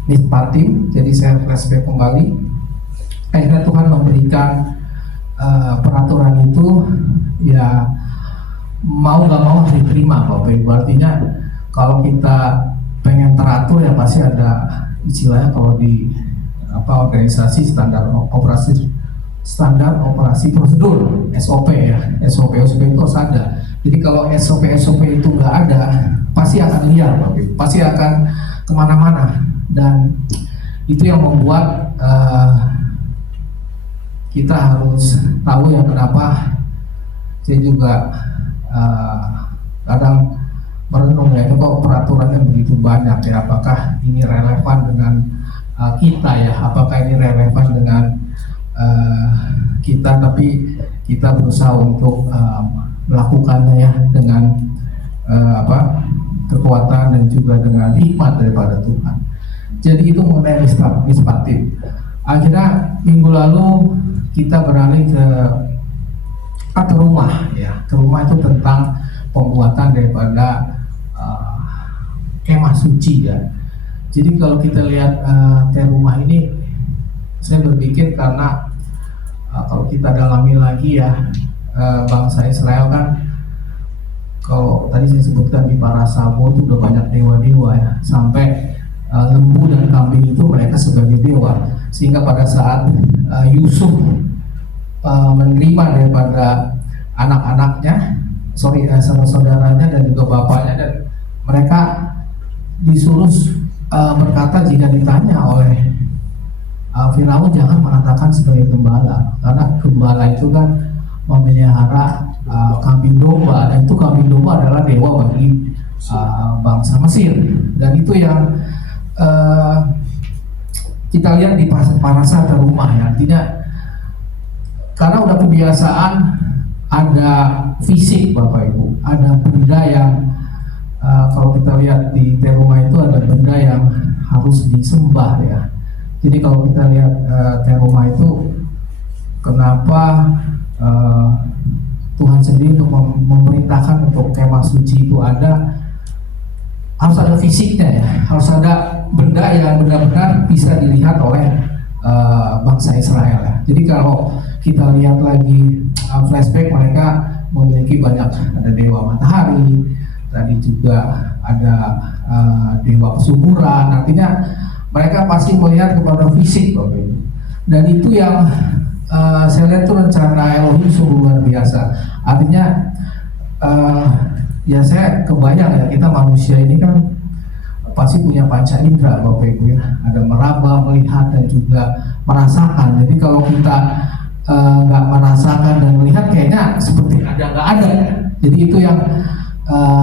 Mishpatim. Jadi saya flashback kembali, akhirnya Tuhan memberikan peraturan itu ya, mau nggak mau harus diterima Bapak Ibu. Artinya kalau kita pengen teratur ya pasti ada istilahnya, kalau di organisasi standar operasi prosedur, SOP ya, SOP itu harus ada. Jadi kalau SOP itu nggak ada, pasti akan liar Bapak Ibu, pasti akan kemana-mana. Dan itu yang membuat kita harus tahu ya, kenapa saya juga kadang merenung ya, ini kok peraturannya begitu banyak ya, apakah ini relevan dengan kita ya, apakah ini relevan dengan kita, tapi kita berusaha untuk melakukannya ya dengan kekuatan dan juga dengan hikmat daripada Tuhan. Jadi itu mengenai Mishpatim. Akhirnya minggu lalu kita beralih ke rumah ya. Rumah itu tentang pembuatan daripada kemah suci ya. Jadi kalau kita lihat rumah ini, saya berpikir karena kalau kita dalami lagi ya, bangsa Israel kan, kalau tadi saya sebutkan di para Sabo itu udah banyak dewa-dewa ya, sampai lembu dan kambing itu mereka sebagai dewa, sehingga pada saat Yusuf menerima daripada anak-anaknya, saudara-saudaranya dan juga bapaknya, dan mereka disuruh berkata jika ditanya oleh Firaun jangan mengatakan sebagai gembala, karena gembala itu kan memelihara kambing domba, dan itu kambing domba adalah dewa bagi bangsa Mesir. Dan itu yang kita lihat di parasa atau rumah ya, artinya karena udah kebiasaan ada fisik Bapak Ibu, ada benda yang kalau kita lihat di rumah itu ada benda yang harus disembah ya. Jadi kalau kita lihat rumah itu, kenapa Tuhan sendiri untuk memerintahkan untuk kemah suci itu ada, harus ada fisiknya ya, harus ada benda yang benar-benar bisa dilihat oleh bangsa Israel ya. Jadi kalau kita lihat lagi flashback, mereka memiliki banyak, ada dewa matahari, tadi juga ada dewa kesuburan, artinya mereka pasti melihat kepada fisik Bapak Ibu. Dan itu yang saya lihat itu rencana Elohim sungguh luar biasa. Artinya ya saya kebayang ya, kita manusia ini kan pasti punya panca indera Bapak Ibu ya, ada meraba, melihat dan juga merasakan. Jadi kalau kita nggak merasakan dan melihat kayaknya seperti ada nggak ada. Jadi itu yang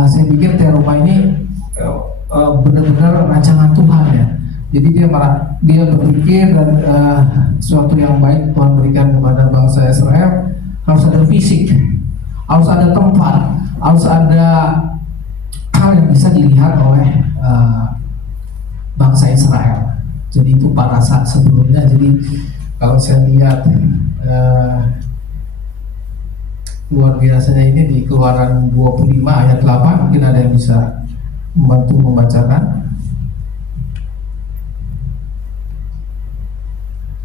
saya pikir Teruma ini benar-benar rancangan Tuhan ya. Jadi dia berpikir dan sesuatu yang baik Tuhan berikan kepada bangsa Israel harus ada fisik, harus ada tempat, harus ada hal yang bisa dilihat oleh bangsa Israel. Jadi itu pada saat sebelumnya. Jadi kalau saya lihat luar biasanya ini di Keluaran 25 ayat 8, mungkin ada yang bisa membantu membacakan.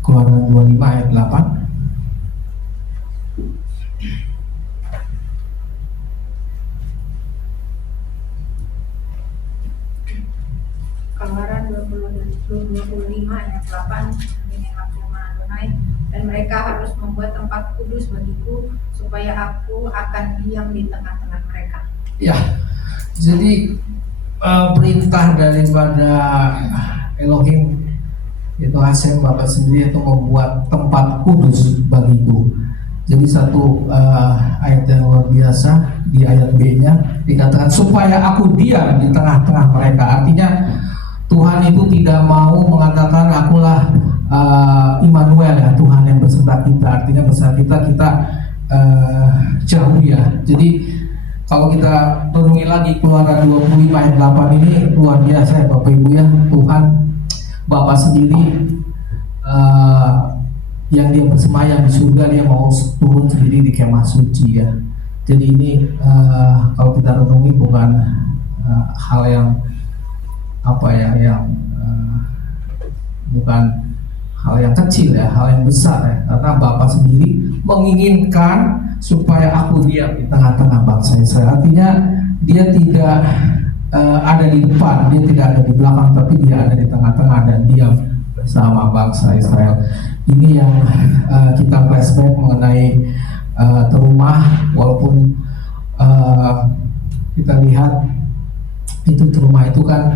Keluaran 25 ayat 8. Keluaran 25 ayat 8, inilah firman Adonai, dan mereka harus membuat tempat kudus bagiku supaya aku akan diam di tengah-tengah mereka. Ya, jadi perintah daripada Elohim itu Hashem Bapa sendiri itu membuat tempat kudus bagiku. Jadi satu ayat yang luar biasa di ayat B-nya dikatakan supaya aku diam di tengah-tengah mereka. Artinya Tuhan itu tidak mau mengatakan akulah Immanuel ya, Tuhan yang beserta kita. Artinya beserta kita jauh ya. Jadi kalau kita renungi lagi Keluaran 25 ayat 8 ini luar biasa ya Bapak Ibu ya. Tuhan Bapa sendiri yang dia bersemayam di surga, dia mau turun sendiri di kemah suci ya. Jadi ini kalau kita renungi bukan hal yang bukan hal yang kecil ya, hal yang besar ya, karena Bapa sendiri menginginkan supaya aku diam di tengah-tengah bangsa Israel. Artinya dia tidak ada di depan, dia tidak ada di belakang, tapi dia ada di tengah-tengah dan diam bersama bangsa Israel. Ini yang kita flashback mengenai Teruma, walaupun kita lihat itu Teruma itu kan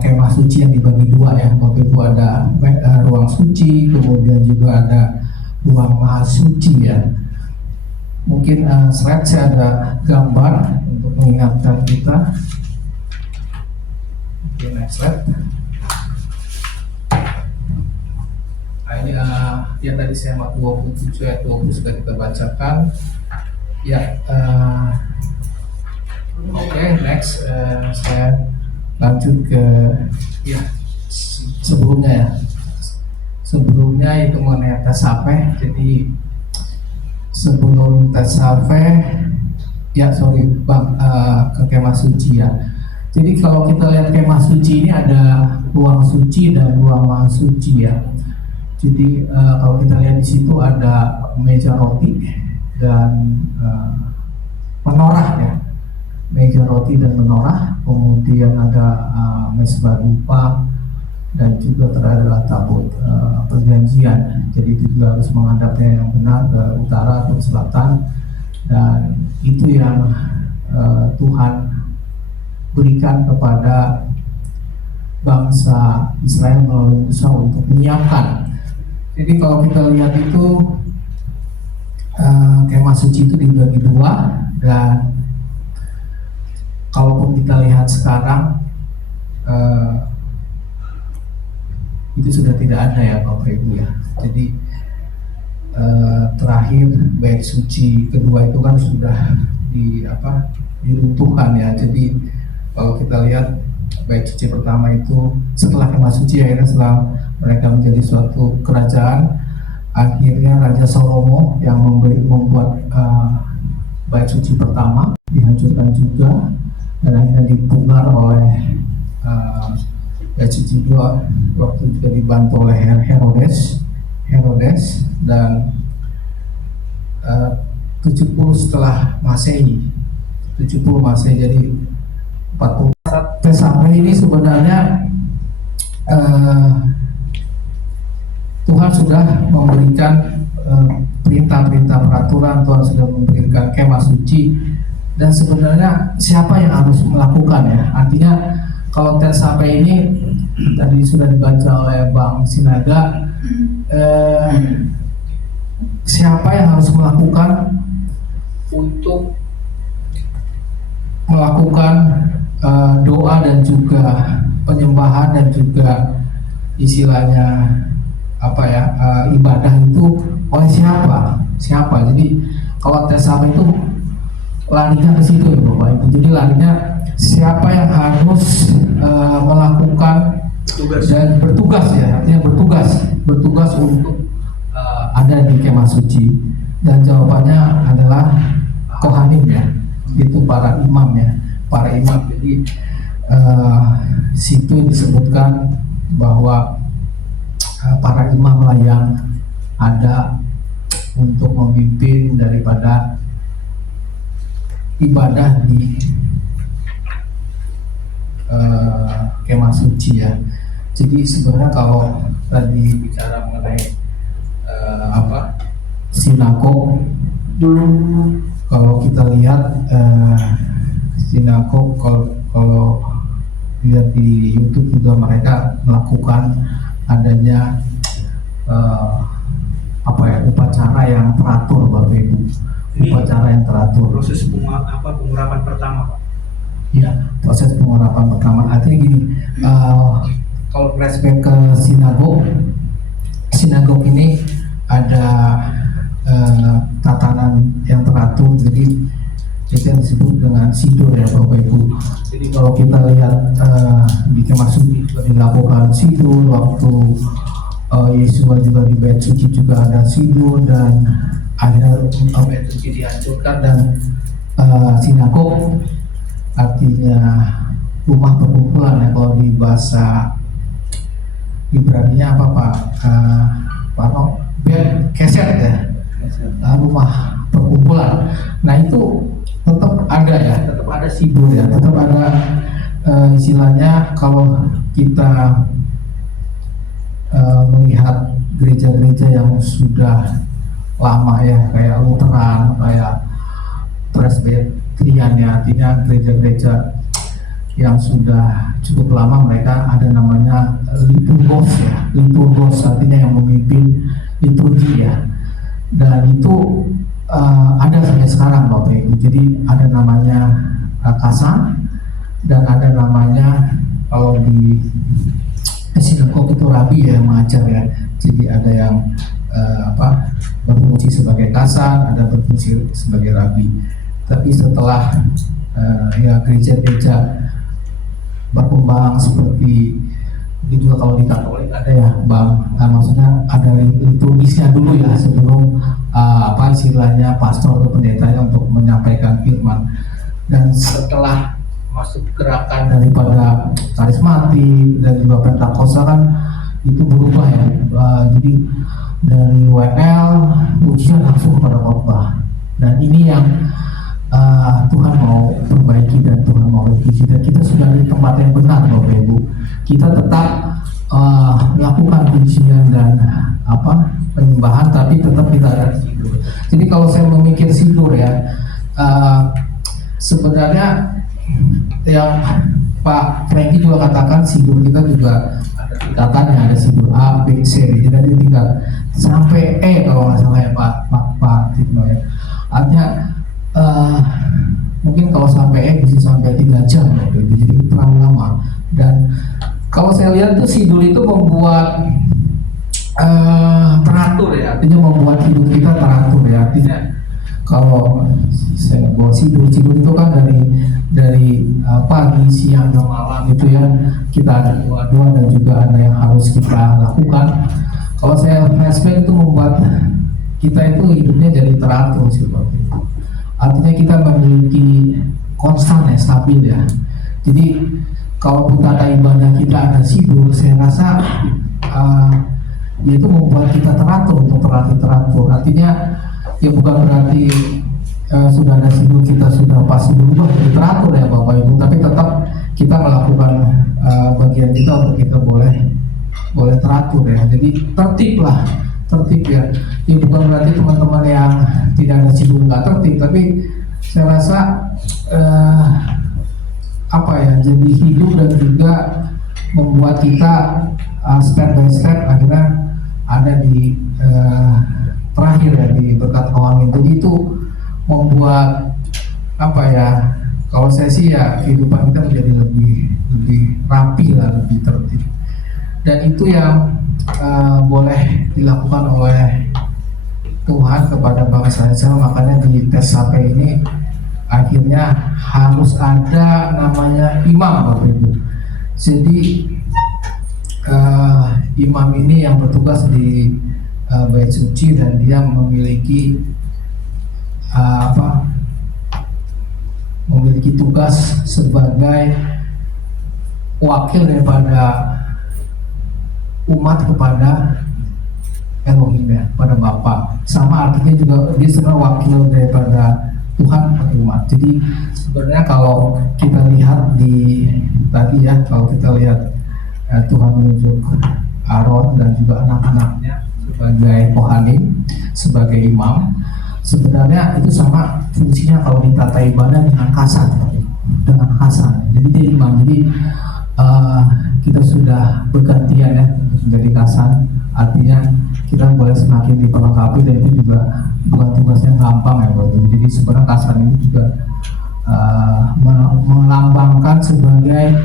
kemah suci yang dibagi dua ya. Waktu itu ada ruang suci, kemudian juga ada ruang maha suci ya. Mungkin slide saya ada gambar untuk mengingatkan kita. Oke, next slide. Nah, ini ya tadi saya 27 ayat 20 sudah kita bacakan. Ya, oke, next saya lanjut ke ya sebelumnya ya. Sebelumnya itu mengenai Tesafeh. Jadi sebelum Tesafeh ya ke kemah suci ya. Jadi kalau kita lihat kemah suci ini ada ruang suci dan ruang maha suci ya. Jadi kalau kita lihat di situ ada meja roti dan menorah ya. Meja roti dan menorah, kemudian ada mezbah dupa dan juga teradalah tabut perjanjian. Jadi itu juga harus menghadapnya yang benar ke utara atau selatan, dan itu yang Tuhan berikan kepada bangsa Israel melalui Musa untuk menyiapkan. Jadi kalau kita lihat itu kemah suci itu dibagi dua, dan kalaupun kita lihat sekarang itu sudah tidak ada ya Bapak Ibu ya. Jadi terakhir bait suci kedua itu kan sudah diruntuhkan ya. Jadi kalau kita lihat bait suci pertama itu setelah kemah suci, akhirnya setelah mereka menjadi suatu kerajaan, akhirnya Raja Salomo yang membuat bait suci pertama dihancurkan juga, dan akhirnya dipugar oleh bait suci kedua waktu juga dibantu oleh Herodes dan 70 setelah Masehi, 70 Masehi, jadi 40. Tesafeh ini sebenarnya Tuhan sudah memberikan perintah-perintah peraturan, Tuhan sudah memberikan kemah suci, dan sebenarnya siapa yang harus melakukan ya. Artinya kalau tes sampai ini tadi sudah dibaca oleh Bang Sinaga, siapa yang harus melakukan untuk melakukan doa dan juga penyembahan dan juga istilahnya ibadah itu oleh siapa. Jadi kalau tes sampai itu larinya ke situ ya Bapak Ibu. Jadi larinya siapa yang harus melakukan Tugas. dan bertugas ya, artinya bertugas untuk ada di kemah suci, dan jawabannya adalah Kohanim ya, itu para imam. Jadi situ disebutkan bahwa para imam lah yang ada untuk memimpin daripada ibadah di kemah suci ya. Jadi sebenarnya kalau tadi bicara mengenai sinagog, kalau kita lihat sinagog, kalau lihat di YouTube juga mereka melakukan adanya upacara yang teratur Bapak Ibu. Upacara yang teratur. Proses pengurapan pertama, Pak. Ya, proses pengurapan pertama. Artinya gini, kalau flashback ke sinagog ini ada tatanan yang teratur. Jadi itu yang disebut dengan sidur ya Bapak Ibu. Jadi kalau kita lihat di kemah suci juga dilakukan sidur, waktu Yesus juga di bait suci juga ada sidur, dan akhirnya bait suci dihancurkan, dan sinagog artinya rumah perkumpulan ya, kalau di bahasa Ibrani-nya apa Pak bed keset ya, rumah perkumpulan. Nah itu tetap ada sidur ya, tetap ada istilahnya kalau kita melihat gereja-gereja yang sudah lama ya, kayak Lutheran, kayak Presbyterian ya, artinya gereja-gereja yang sudah cukup lama, mereka ada namanya liturgos artinya yang memimpin liturgi ya, dan itu ada sampai sekarang Bapak Ibu. Jadi ada namanya kasan, dan ada namanya kalau di sinagog itu rabi ya, yang mengajar ya. Jadi ada yang berfungsi sebagai kasan, ada berfungsi sebagai rabi. Tapi setelah gereja-gereja berkembang seperti ini juga, kalau di Katolik ada ya Bang, maksudnya ada liturgisnya dulu ya sebelum istilahnya pastor atau pendetanya untuk menyampaikan firman. Dan setelah masuk gerakan daripada karismatik dan juga Pentakosta kan itu berubah ya, jadi dari WL pujian langsung pada khotbah, dan ini yang Tuhan mau perbaiki dan Tuhan mau revisi, dan kita sudah di tempat yang benar Bapak Ibu. Kita tetap melakukan pujian dan penyembahan, tapi tetap kita ada sidur. Jadi kalau saya memikir sidur ya, sebenarnya yang Pak Franky juga katakan sidur kita juga ada tingkatannya, ada sidur A, B, C, jadi tingkat sampai E kalau nggak salah ya Pak Tino ya. Artinya mungkin kalau sampai E bisa sampai 3 jam jadi terlalu lama. Dan kalau saya lihat tuh sidur itu membuat teratur ya, artinya membuat hidup kita teratur ya. Artinya kalau saya bawa sidur itu kan dari pagi, siang, dan malam itu ya, kita ada doa-doa dan juga ada yang harus kita lakukan. Kalau saya flashback itu membuat kita itu hidupnya jadi teratur sih Bapak Ibu. Artinya kita memiliki konstan ya, stabil ya. Jadi kalau tata ibadah kita ada sidur, saya rasa itu membuat kita teratur, untuk terlatih teratur. Artinya ya bukan berarti sudah ada sidur kita sudah pasti berubah jadi teratur ya Bapak Ibu, tapi tetap kita melakukan bagian kita untuk kita boleh teratur ya. Jadi tertib ya. Ya bukan berarti teman-teman yang tidak ada sidur nggak tertib, tapi saya rasa apa ya, jadi hidup dan juga membuat kita step by step akhirnya ada di terakhir ya di berkat rohani. Jadi itu membuat apa ya, kalau saya sih ya kehidupan kita menjadi lebih rapi lah, lebih tertib, dan itu yang boleh dilakukan oleh Tuhan kepada bangsa Israel. Makanya di tes sampai ini akhirnya harus ada namanya imam, Bapak Ibu. Jadi imam ini yang bertugas di bait suci, dan dia memiliki memiliki tugas sebagai wakil daripada umat kepada Elohim ya, pada Bapa. Sama artinya juga dia sebenarnya wakil daripada Tuhan kepada umat. Jadi sebenarnya kalau kita lihat di tadi ya, kalau kita lihat Tuhan menunjuk Aaron dan juga anak-anaknya sebagai kohanim, sebagai imam. Sebenarnya itu sama fungsinya kalau di tata ibadah dengan kasar, jadi dia imam. Jadi kita sudah bergantian ya menjadi kasar, artinya kita boleh semakin diperlengkapi, dan itu juga bukan tugasnya gampang ya Bapak. Jadi sebenarnya kasar ini juga melambangkan sebagai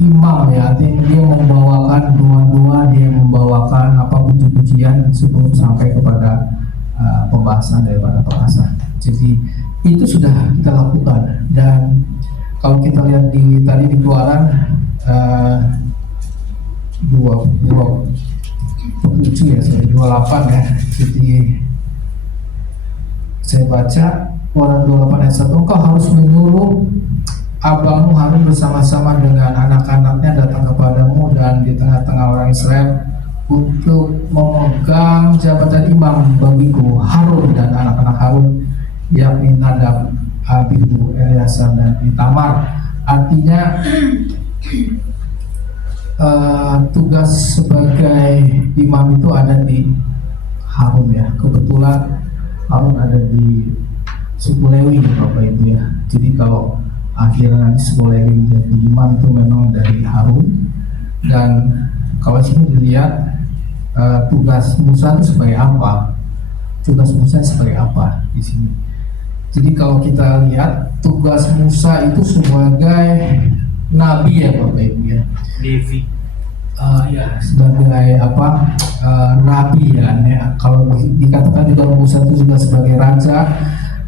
imam ya, artinya dia membawakan doa-doa, dia membawakan puji-pujian sebelum sampai kepada pembahasan daripada perasaan. Jadi itu sudah kita lakukan. Dan kalau kita lihat tadi di Keluaran 27 ya, 28 ya. Jadi saya baca Keluaran 28 ayat 1, engkau harus menyuruh abangmu Harun bersama-sama dengan anak-anaknya datang kepadamu dan di tengah-tengah orang Israel untuk memegang jabatan imam bagiku, Harun dan anak-anak Harun, yakni Nadab, Abihu, Eleazar dan Itamar. Artinya tugas sebagai imam itu ada di Harun ya. Kebetulan Harun ada di suku Lewi Bapak Ibu ya. Jadi kalau akhirnya nanti suku Lewi menjadi imam itu memang dari Harun. Dan kalau sini dilihat tugas Musa itu sebagai apa? Tugas Musa sebagai apa di sini? Jadi kalau kita lihat tugas Musa itu sebagai nabi ya Bapak Ibu ya. Devi. Ya sebagai nabi ya. Kalau dikatakan juga Musa itu juga sebagai raja.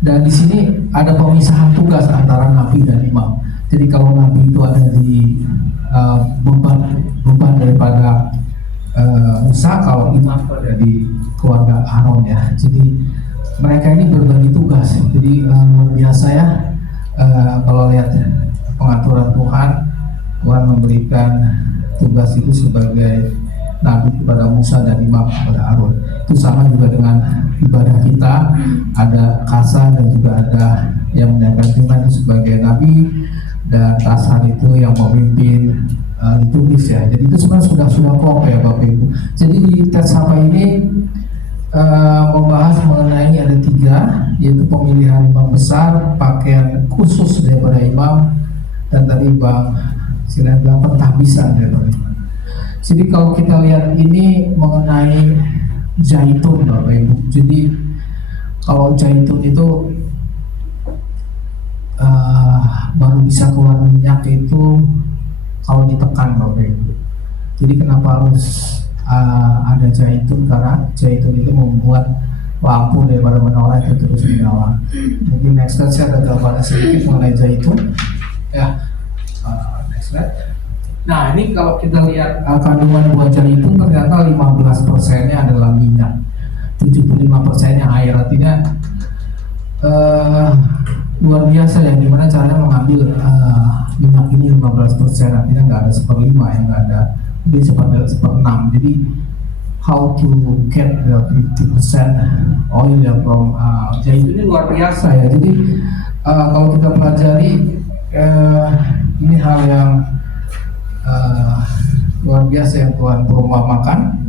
Dan di sini ada pemisahan tugas antara nabi dan imam. Jadi kalau nabi itu ada di beban daripada Musa, kalau imam itu ada di keluarga Aaron ya. Jadi mereka ini berbagi tugas. Jadi luar biasa ya. Kalau lihat pengaturan Tuhan memberikan tugas itu sebagai nabi kepada Musa dan imam kepada Aaron. Itu sama juga dengan ibadah kita, ada kasar dan juga ada yang menjaga Tuhan itu sebagai nabi, dan kasar itu yang memimpin liturgis ya. Jadi itu sebenarnya sudah klop ya Bapak Ibu. Jadi di tes apa ini membahas mengenai ada 3, yaitu pemilihan imam besar, pakaian khusus daripada imam, dan tadi Bang Silakan bilang pentahbisan daripada imam. Jadi kalau kita lihat ini mengenai zaitun Bapak Ibu. Jadi kalau zaitun itu baru bisa keluar minyak itu kalau ditekan Bapak Ibu. Jadi kenapa harus ada zaitun? Karena zaitun itu membuat lampu daripada menoreh itu terus menyala. Mungkin next slide saya ada gambaran sedikit mengenai zaitun ya. Next slide. Nah ini kalau kita lihat kandungan buah zaitun ternyata 15%-nya adalah minyak, 75%-nya air. Artinya luar biasa ya, gimana caranya mengambil minyak ini 15%, artinya nggak ada 1/5 ya, nggak ada mungkin 1/6. Jadi how to get the 50% oil ya from zaitun ini luar biasa ya. Jadi kalau kita pelajari ini hal yang luar biasa yang Tuhan perumpamakan.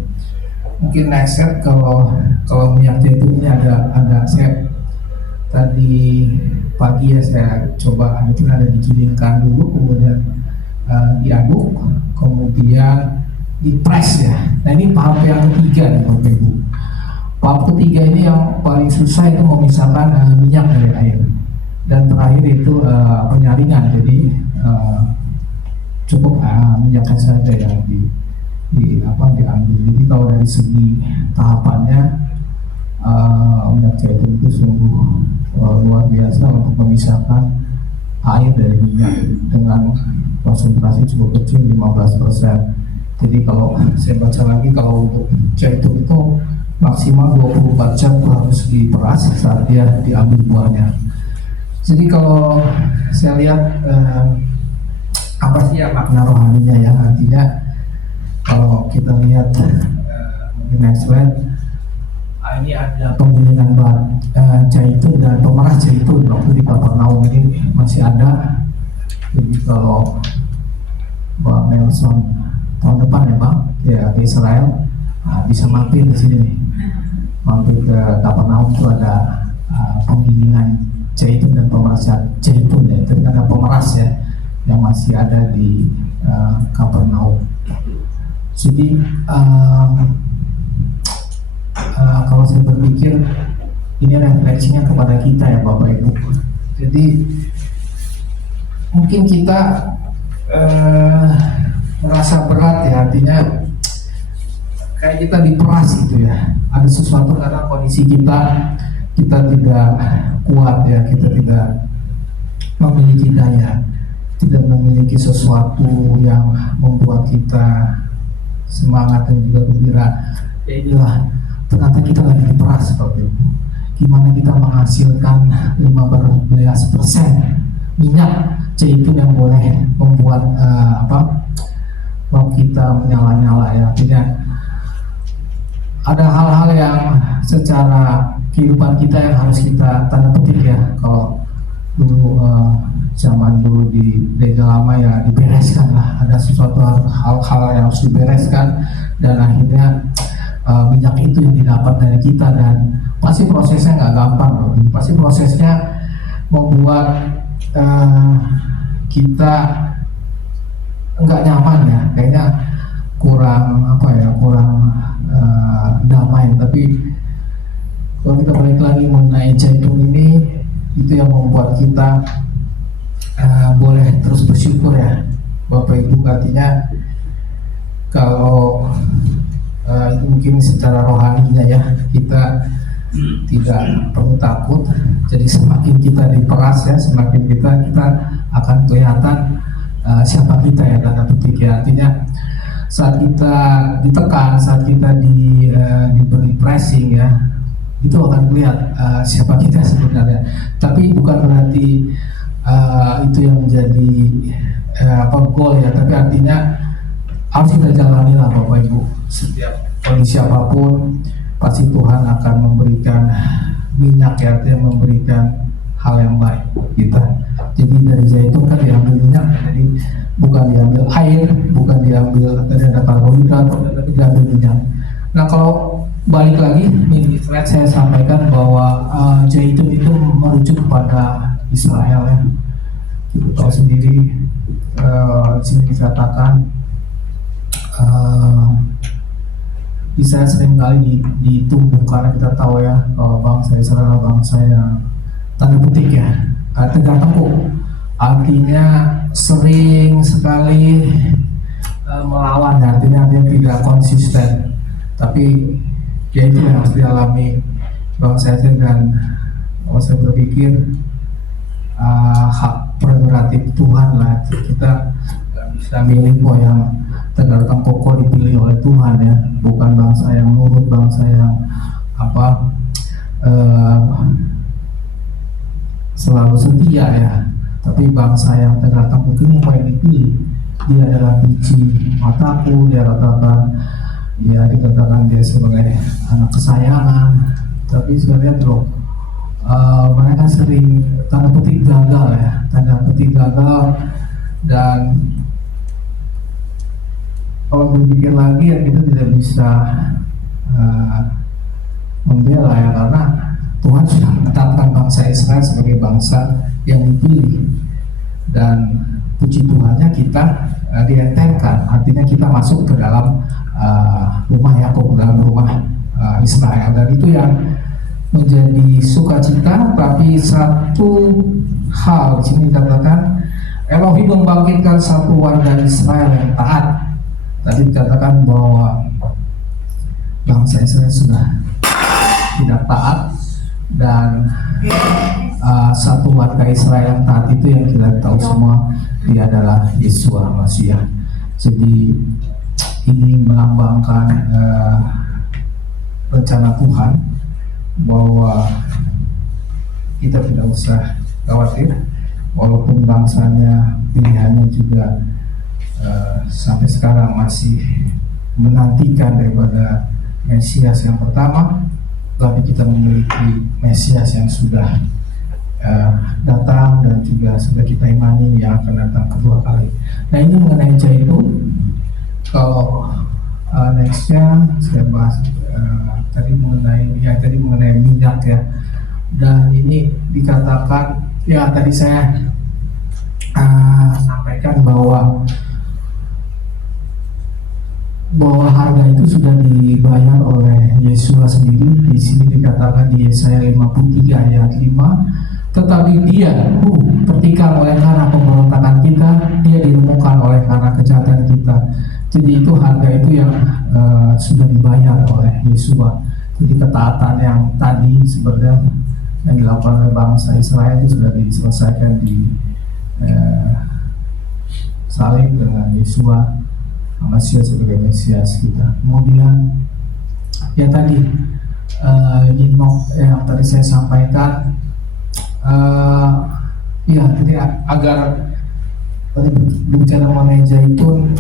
Mungkin next set kalau minyak zaitun ini ada saya tadi pagi ya saya coba ada digiringkan dulu, kemudian diaduk, kemudian dipres ya. Nah ini tahap yang ketiga nih Bapak Ibu. Tahap ketiga ini yang paling susah itu memisahkan minyak dari air. Dan terakhir itu penyaringan. Jadi cukup minyaknya saja yang diambil. Jadi kalau dari segi tahapannya minyak zaitun itu sungguh luar biasa untuk memisahkan air dari minyak dengan konsentrasi cukup kecil 15%. Jadi kalau saya baca lagi, kalau untuk zaitun itu maksimal 24 jam harus diperas saat dia diambil buahnya. Jadi kalau saya lihat apa sih ya makna rohaninya ya, artinya kalau kita lihat next slide, ini ada penggilingan zaitun dan pemerah zaitun waktu di Kapernaum ini masih ada. Jadi kalau Bang Nelson tahun depan ya Bang ya ke Israel, bisa mampir di sini nih, mampir ke Kapernaum itu ada penggilingan zaitun dan pemeras zaitun ya, itu ada pemeras ya yang masih ada di Kapernaum. Jadi kalau saya berpikir ini refleksinya kepada kita ya Bapak Ibu. Jadi mungkin kita merasa berat ya, artinya kayak kita diperas gitu ya. Ada sesuatu karena kondisi kita tidak kuat ya, kita tidak memiliki daya, tidak memiliki sesuatu yang membuat kita semangat dan juga gembira. Ya inilah, ternyata kita lagi diperas seperti itu. Gimana kita menghasilkan 15% minyak zaitun yang boleh membuat mau kita menyala-nyala ya. Artinya ada hal-hal yang secara kehidupan kita yang harus kita tanda petik ya. Kalau dulu zaman dulu di gereja lama ya dibereskan lah, ada sesuatu hal-hal yang harus dibereskan, dan akhirnya minyak itu yang didapat dari kita, dan pasti prosesnya nggak gampang loh. Pasti prosesnya membuat kita nggak nyaman ya, kayaknya kurang damai. Tapi kalau kita balik lagi mengenai zaitun ini, itu yang membuat kita boleh terus bersyukur ya Bapak Ibu. Artinya kalau itu mungkin secara rohaninya ya, kita tidak perlu takut. Jadi semakin kita diperas ya, semakin kita akan kelihatan siapa kita ya, tanda petik ya. Artinya saat kita ditekan, saat kita diberi pressing ya, itu akan melihat siapa kita sebenarnya. Tapi bukan berarti itu yang menjadi goal ya, tapi artinya harus kita jalani lah Bapak Ibu. Setiap kondisi apapun pasti Tuhan akan memberikan minyak ya, artinya memberikan hal yang baik buat kita. Jadi dari zaitun kan diambil minyak, jadi bukan diambil air, bukan diambil ada karbohidrat, tapi diambil minyak. Nah kalau balik lagi nih, saya sampaikan bahwa zaitun itu merujuk kepada Israel ya. Kita tahu sendiri di sini dikatakan Israel seringkali dituduh, karena kita tahu ya kalau bangsa Israel bangsa yang tanda petik ya tegak tengkuk, artinya sering sekali melawan, artinya dia tidak konsisten. Tapi ya itu yang harus dialami bangsa Israel. Dan kalau saya berpikir hak prerogatif Tuhan lah, kita nggak bisa milih bahwa yang tegak tengkuk dipilih oleh Tuhan ya, bukan bangsa yang nurut, bangsa yang selalu setia ya, tapi bangsa yang tegak tengkuk ini yang dipilih. Dia adalah biji mataku, dia dikatakan dia sebagai anak kesayangan. Tapi saya lihat loh, mereka sering tanda petik gagal ya, dan kalau berpikir lagi ya kita tidak bisa membela ya, karena Tuhan sudah menetapkan bangsa Israel sebagai bangsa yang dipilih, dan puji Tuhannya kita dientengkan, artinya kita masuk ke dalam rumah Yakub, dalam rumah Israel, dan itu yang menjadi sukacita. Tapi satu hal di sini dikatakan Elohim membangkitkan satu warga Israel yang taat. Tadi dikatakan bahwa bangsa Israel sudah tidak taat, dan satu warga Israel yang taat itu yang kita tahu semua, dia adalah Yeshua Mashiach. Jadi ini melambangkan rencana Tuhan bahwa kita tidak usah khawatir, walaupun bangsanya pilihannya juga sampai sekarang masih menantikan daripada Mesias yang pertama, tapi kita memiliki Mesias yang sudah datang dan juga sudah kita imani yang akan datang kedua kali. Nah, ini mengenai Zaitun. Kalau nextnya saya bahas tadi mengenai minyak ya, dan ini dikatakan ya, tadi saya sampaikan bahwa harga itu sudah dibayar oleh Yeshua sendiri. Di sini dikatakan di Yesaya 53 ayat 5, tetapi dia tertikam oleh karena pemberontakan kita, dia dilumpuhkan oleh karena kejahatan kita. Jadi itu harga itu yang sudah dibayar oleh Yeshua. Jadi ketaatan yang tadi sebenarnya yang dilakukan oleh bangsa Israel itu sudah diselesaikan di salib dengan Yeshua Mesias sebagai Mesias kita. Kemudian ya tadi yang tadi saya sampaikan, ya jadi agar tadi berbicara mengenai Zaitun,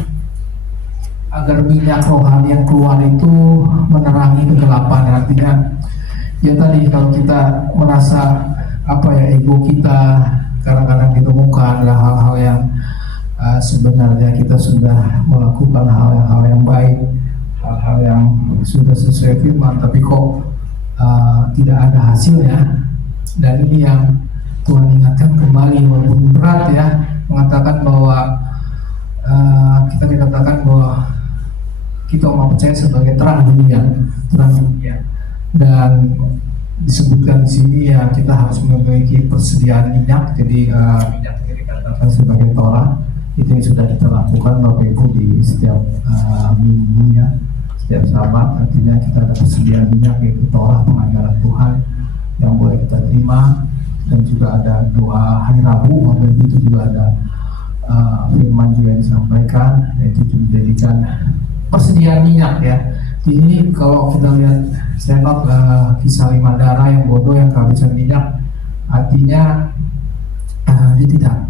agar minyak rohani yang keluar itu menerangi kegelapan. Artinya ya tadi kalau kita merasa ego kita kadang-kadang ditemukan adalah hal-hal yang sebenarnya kita sudah melakukan hal-hal yang baik, hal-hal yang sudah sesuai firman, tapi kok tidak ada hasilnya. Dan ini yang Tuhan ingatkan kembali, walaupun berat ya, mengatakan bahwa kita dikatakan bahwa kita mau percaya sebagai terang dunia, dan disebutkan di sini ya kita harus memiliki persediaan minyak. Jadi minyak ini dikatakan sebagai Torah, itu yang sudah kita lakukan Bapak Ibu di setiap minggunya, setiap Sabat. Artinya kita ada persediaan minyak, yaitu Torah, pengajaran Tuhan yang boleh kita terima, dan juga ada doa hari Rabu. Bapak Ibu itu juga ada firman juga yang disampaikan, yaitu menjadikan persediaan minyak ya. Di sini kalau kita lihat senot kisah 5 darah yang bodoh yang kehabisan minyak, artinya dia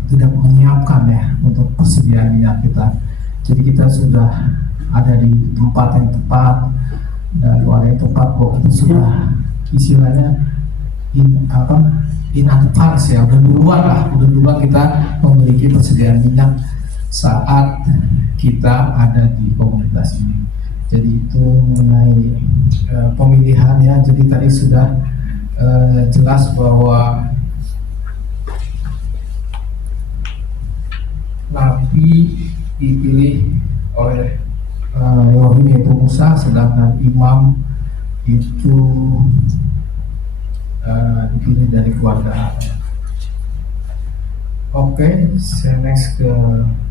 tidak menyiapkan ya untuk persediaan minyak kita. Jadi kita sudah ada di tempat yang tepat dan luar yang tepat, bahwa kita sudah istilahnya in advance ya, udah duluan kita memiliki persediaan minyak saat kita ada di komunitas ini. Jadi itu mengenai pemilihan ya. Jadi tadi sudah jelas bahwa nabi dipilih oleh Elohim yaitu Musa, sedangkan imam itu dipilih dari keluarga Aaron. Oke, saya next ke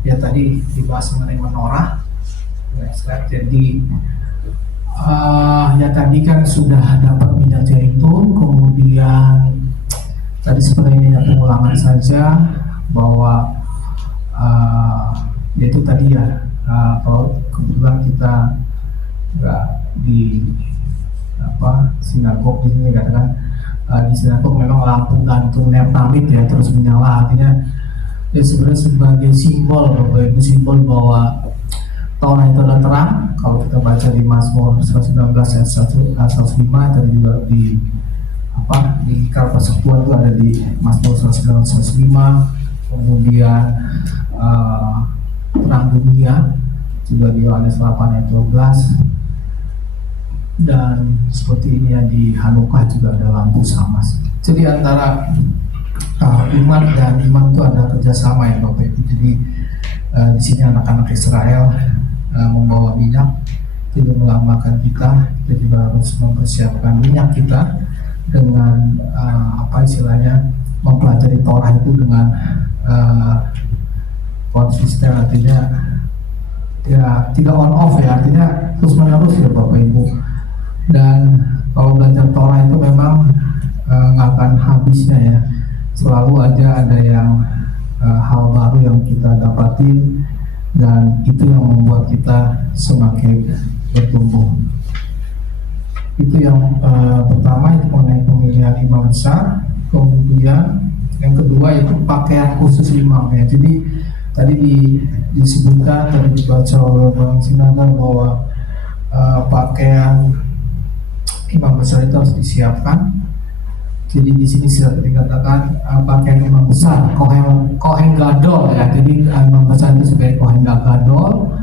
ya tadi dibahas mengenai menorah. Jadi ya tadi kan sudah dapat minyak zaitun, kemudian tadi sebenarnya pengulangan saja bahwa yaitu tadi ya kalau kebetulan kita nggak di sinagog di sini katakan di sinagog memang lampu gantung neptamid ya terus menyala, artinya ya sebenarnya sebagai simbol bahwa Torah itu adalah terang. Kalau kita baca di Mazmur 119 ayat 105, tadi juga di kal persekutuan itu ada di Mazmur 119 105, kemudian terang dunia juga di Yohanes 8 ayat 12. Dan seperti ini ya di Hanukkah juga ada lampu sama. Jadi antara umat dan imam itu ada kerjasama ya Bapak Ibu. Jadi di sini anak-anak Israel membawa minyak, tidak melambangkan kita juga harus mempersiapkan minyak kita dengan apa istilahnya, mempelajari Torah itu dengan konsisten, artinya ya tidak on off ya, artinya terus menerus ya Bapak Ibu. Dan kalau belajar Torah itu memang nggak akan habisnya ya, selalu aja ada yang hal baru yang kita dapatin, dan itu yang membuat kita semakin bertumbuh. Itu yang pertama, itu mengenai pemilihan imam besar. Kemudian yang kedua itu pakaian khusus imam ya. Jadi tadi disebutkan, tadi dibaca oleh Bang Sinanda bahwa pakaian imam besar itu harus disiapkan. Jadi di sini sudah dikatakan pakaian imam besar, kohen gadol ya. Jadi imam besar itu sebagai kohen gadol,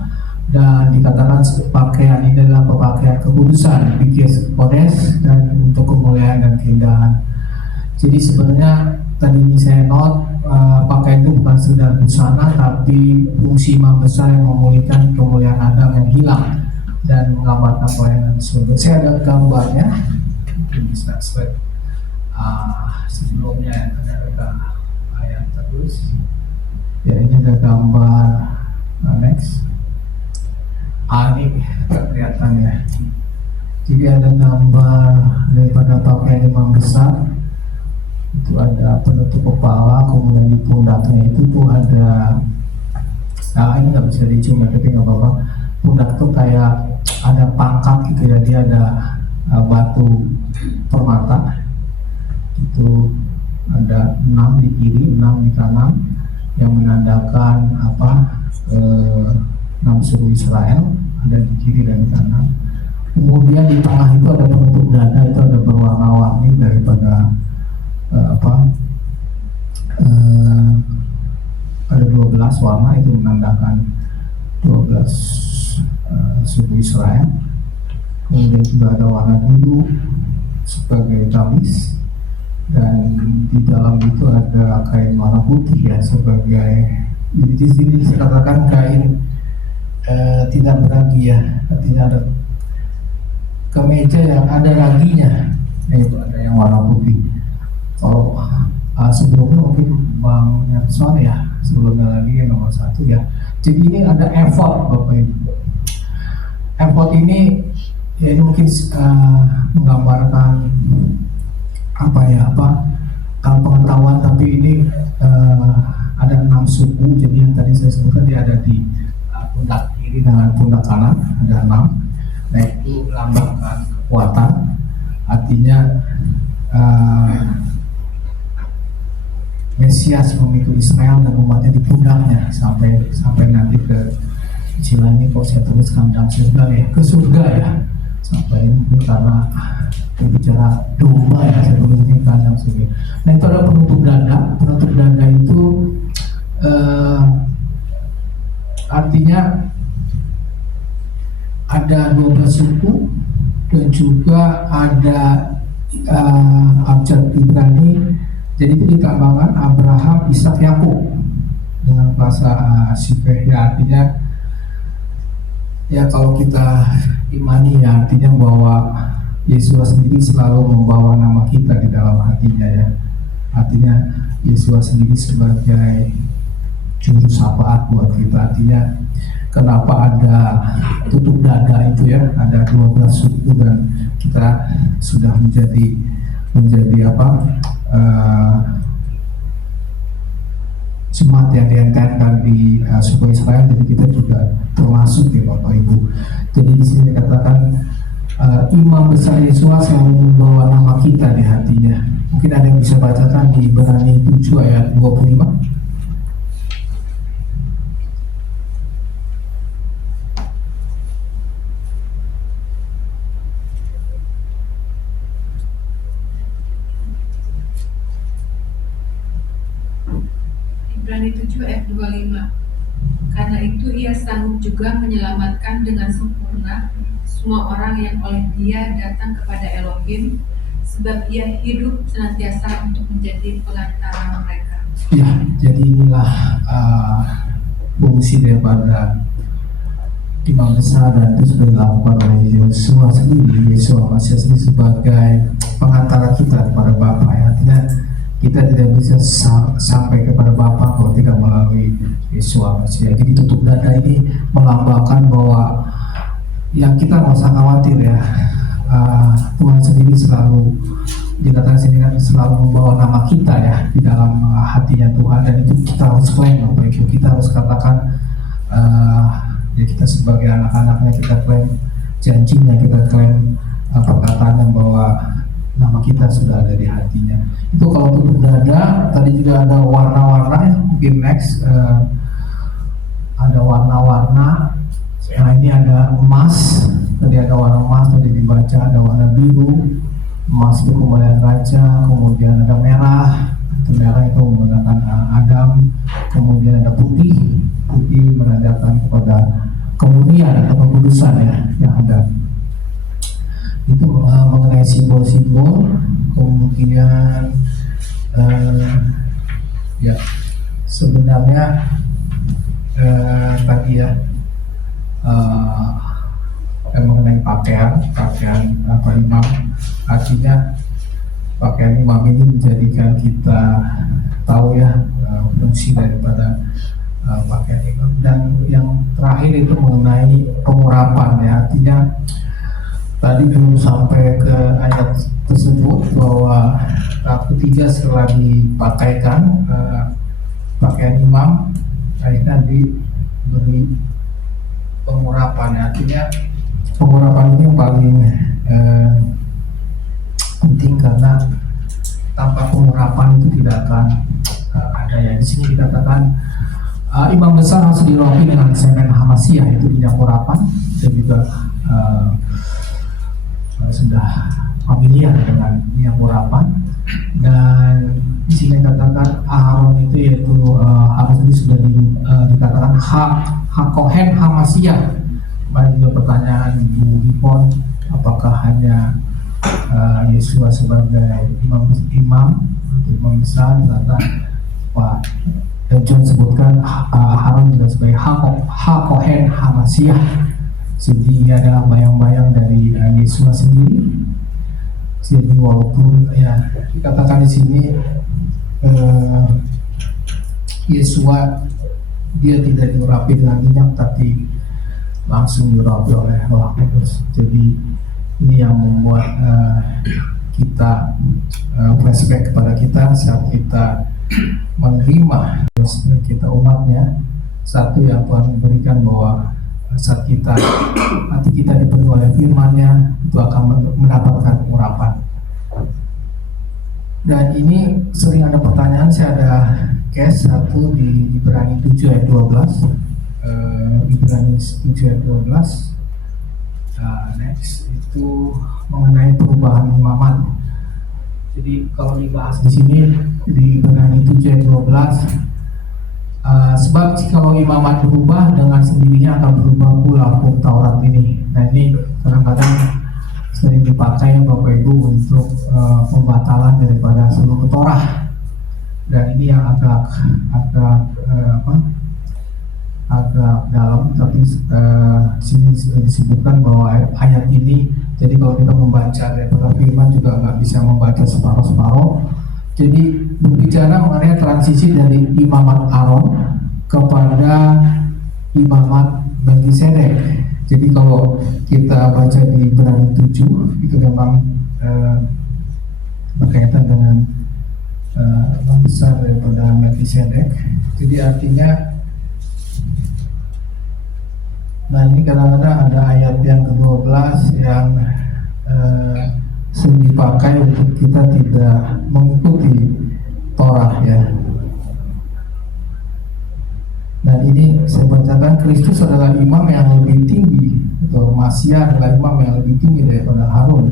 dan dikatakan pakaian ini adalah pakaian kekudusan, bikis kodes, dan untuk kemuliaan dan keindahan. Jadi sebenarnya tadi ini saya note, pakaian itu bukan sekedar busana, tapi fungsi imam besar yang memulihkan kemuliaan Adam yang hilang dan menggambarkan pelayanan surga. Saya ada gambarnya, mungkin bisa slide sebelumnya, ada ayat terus. Ya, ini ada gambar next. Ini kelihatan ya. Jadi ada gambar daripada pakaian imam besar. Itu ada penutup kepala, kemudian di pundaknya itu tuh ada, ini nggak bisa dicium tapi nggak apa-apa. Pundak tuh kayak ada pangkat gitu ya, dia ada batu permata. Itu ada 6 di kiri, 6 di kanan, yang menandakan 6 suku Israel, ada di kiri dan di kanan. Kemudian di tengah itu ada penutup dada, itu ada berwarna-warni daripada ada 12 warna, itu menandakan 12 suku Israel. Kemudian juga ada warna biru sebagai gamis, dan di dalam itu ada kain warna putih ya sebagai, di sini dikatakan kain tidak beragi ya, artinya ada kemeja yang ada raginya, yaitu ada yang warna putih. Kalau sebelumnya mungkin Bang Nelson ya, sebelumnya lagi yang nomor 1 ya. Jadi ini ada effort Bapak Ibu. Effort ini ya, ini mungkin menggambarkan pengetahuan, tapi ini ada 6 suku. Jadi yang tadi saya sebutkan dia ada di pundak kiri dengan pundak kanan, ada 6. Nah itu melambangkan kekuatan, artinya Mesias memikul Israel dan umatnya di pundaknya sampai nanti ke istilahnya, kok saya tulis kandang surga ya, ke surga ya, sampai ini karena berbicara domba ya, saya tulis ini kandang surga. Nah itu ada penutup dada. Penutup dada itu artinya ada 12 suku, dan juga ada abjad Ibrani. Jadi itu ditambahkan Abraham, Ishak, Yakub dengan bahasa Sifeh ya, artinya ya kalau kita imani ya, artinya bahwa Yesus sendiri selalu membawa nama kita di dalam hatinya ya. Artinya Yesus sendiri sebagai juru syafaat buat kita. Artinya kenapa ada tutup dada itu ya, ada 12 suku, dan kita sudah menjadi jemaat yang diangkatkan di suku Israel. Jadi kita juga termasuk ya Bapak Ibu. Jadi di sini dikatakan imam besar Yesus selalu membawa nama kita di hatinya. Mungkin ada yang bisa bacakan di Ibrani 7 ayat 25. Ibrani 7 ayat 25. Karena itu ia sanggup juga menyelamatkan dengan sempurna semua orang yang oleh Dia datang kepada Elohim, sebab Ia hidup senantiasa untuk menjadi pengantara mereka. Ya, jadi inilah fungsi daripada imam besar, dan itu sudah dilakukan oleh Yosua sendiri. Yosua masih sendiri sebagai pengantara kita kepada Bapa. Artinya kita tidak bisa sampai kepada Bapa kalau tidak melalui Yosua Masih. Jadi tutup dada ini melambangkan bahwa ya kita nggak usah khawatir ya. Tuhan sendiri selalu dikatakan sini kan selalu membawa nama kita ya di dalam hatinya Tuhan, dan itu kita harus klaim. Bapak Ibu, kita harus katakan ya kita sebagai anak-anaknya, kita klaim janjinya, kita klaim perkataannya bahwa nama kita sudah ada di hatinya. Itu kalau tutup dada. Tadi juga ada warna-warna, mungkin next ada warna-warna. Nah ini ada emas, tadi ada warna emas, tadi dibaca ada warna biru, emas itu kemuliaan raja, kemudian ada merah, itu merah itu menggunakan Adam, kemudian ada putih, putih menandakan kepada kemurnian atau kekudusan ya yang ada. Itu mengenai simbol-simbol. Kemudian ya sebenarnya tadi ya mengenai pakaian imam, artinya pakaian imam ini menjadikan kita tahu ya fungsi daripada pakaian imam. Dan yang terakhir itu mengenai pengurapan ya, artinya tadi belum sampai ke ayat tersebut bahwa ketiga setelah dipakaikan pakaian imam, akhirnya diberi pengurapan. Artinya pengurapan ini yang paling penting, karena tanpa pengurapan itu tidak akan ada ya. Di sini dikatakan imam besar harus diropi dengan semen hamasiah, itu minyak urapan. Kita juga sudah familiar dengan minyak urapan. Dan di sini dikatakan Aaron itu yaitu harus ini sudah dikatakan hak kohen hamasiah. Banyak juga pertanyaan Bu Ipon, apakah hanya Yesua sebagai imam besar, ternyata Pak John sebutkan Aaron juga sebagai hak kohen hamasiah. Jadi ini adalah bayang-bayang dari Yesua sendiri. Jadi walaupun ya dikatakan di sini Yesua dia tidak diurapi dengan minyak, tapi langsung diurapi oleh Roh Kudus. Jadi ini yang membuat kita flashback kepada kita saat kita menerima kita umatnya. Satu yang Tuhan memberikan bahwa saat hati kita dipenuhi oleh firman-Nya, itu akan mendapatkan urapan. Dan ini sering ada pertanyaan. Saya ada case satu di Ibrani 7 ayat 12. Ibrani 7 ayat 12. Next itu mengenai perubahan imamat. Jadi kalau dibahas di sini di Ibrani 7 ayat 12, sebab jikalau imamat berubah, dengan sendirinya akan berubah pula hukum Taurat ini. Nah ini kadang-kadang sering dipakai Bapak Ibu untuk pembatalan daripada seluruh Torah. Dan ini yang agak dalam, tapi sini disebutkan bahwa ayat ini, jadi kalau kita membaca daripada firman juga nggak bisa membaca separuh-separuh. Jadi berbicara mengenai transisi dari imamat Aaron kepada imamat Melkisedek. Jadi kalau kita baca di Ibrani 7 itu memang berkaitan dengan besar daripada Melkisedek. Jadi artinya, nah ini kadang-kadang ada ayat yang ke-12 yang sering dipakai untuk kita tidak mengikuti Torah ya. Dan ini saya bacakan, Kristus adalah imam yang lebih tinggi, atau Masiah adalah imam yang lebih tinggi daripada Aaron.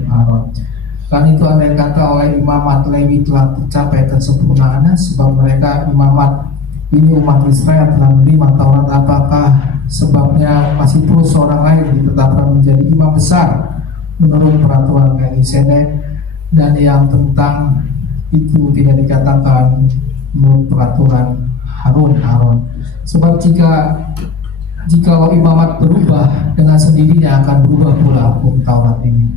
Kan itu ada yang kata oleh imamat Lewi telah tercapai kesempurnaannya, sebab mereka imamat ini umat Israel telah menerima Taurat. Apakah sebab sebabnya masih pula seorang lain ditetapkan menjadi imam besar menurut peraturan Melkisedek, dan yang tentang itu tidak dikatakan menurut peraturan Harun. Sebab jika imamat berubah, dengan sendirinya akan berubah pula hukum Taurat ini.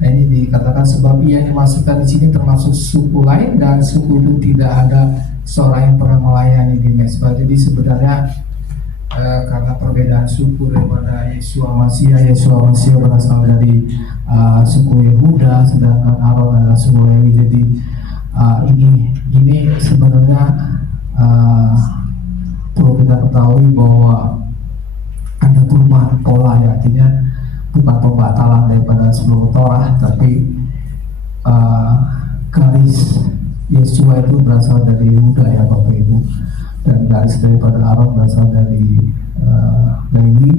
Nah, ini dikatakan sebab ia dimasukkan di sini termasuk suku lain, dan suku itu tidak ada seorang yang pernah melayani di Mesbah. Jadi sebenarnya karena perbedaan suku daripada Yeshua Mashiach berasal dari suku Yehuda, sedangkan Aaron adalah suku Lewi. Jadi ini sebenarnya perlu kita ketahui bahwa ada perubahan pola, ya, artinya bukan pembatalan daripada seluruh Torah, tapi garis Yeshua itu berasal dari Yehuda, ya Bapak Ibu, dan garis daripada Aaron berasal dari Lewi.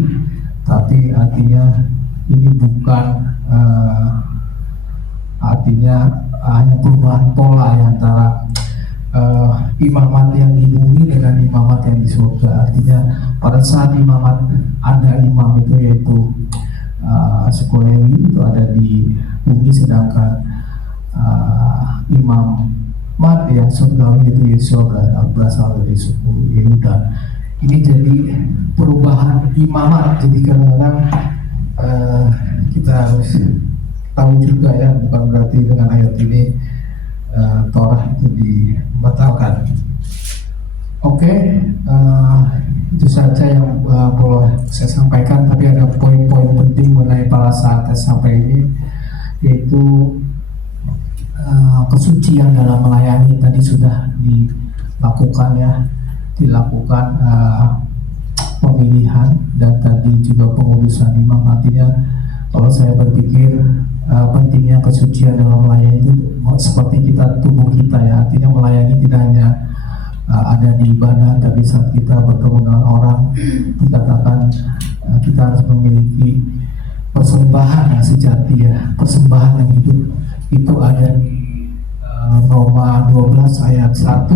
Tapi artinya ini bukan artinya hanya perubahan pola ya, antara imamat yang di bumi dengan imamat yang di surga. Artinya pada saat imamat ada imam itu yaitu suku Lewi itu ada di bumi, sedangkan imamat yang surgawi itu Yeshua berasal dari suku Yehuda. Ini jadi perubahan imamat. Jadi kadang-kadang kita harus tahu juga, ya, bukan berarti dengan ayat ini Torah itu dibatalkan. Oke, itu saja yang boleh saya sampaikan. Tapi ada poin-poin penting mengenai para saat sampai ini, yaitu kesucian dalam melayani tadi sudah dilakukan, ya, dilakukan pemilihan, dan tadi juga pengurusan imam. Artinya kalau saya berpikir pentingnya kesucian dalam melayani itu seperti kita tubuh kita, ya, artinya melayani tidak hanya ada di ibadah, tapi saat kita bertemu dengan orang dikatakan kita harus memiliki persembahan yang sejati, ya, persembahan yang hidup. Itu ada di Roma 12 ayat 1.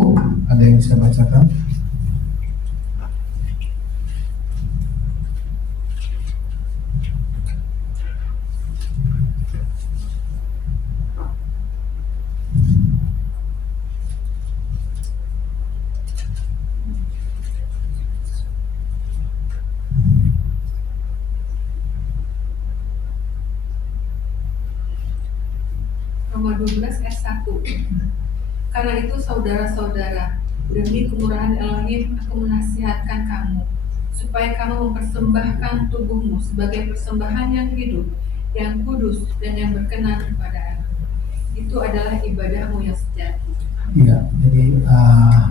Ada yang bisa bacakan? Roma 12 ayat 1. Karena itu saudara-saudara, demi kemurahan Elohim aku menasihatkan kamu, supaya kamu mempersembahkan tubuhmu sebagai persembahan yang hidup, yang kudus, dan yang berkenan kepada Allah. Itu adalah ibadahmu yang sejati. Iya, jadi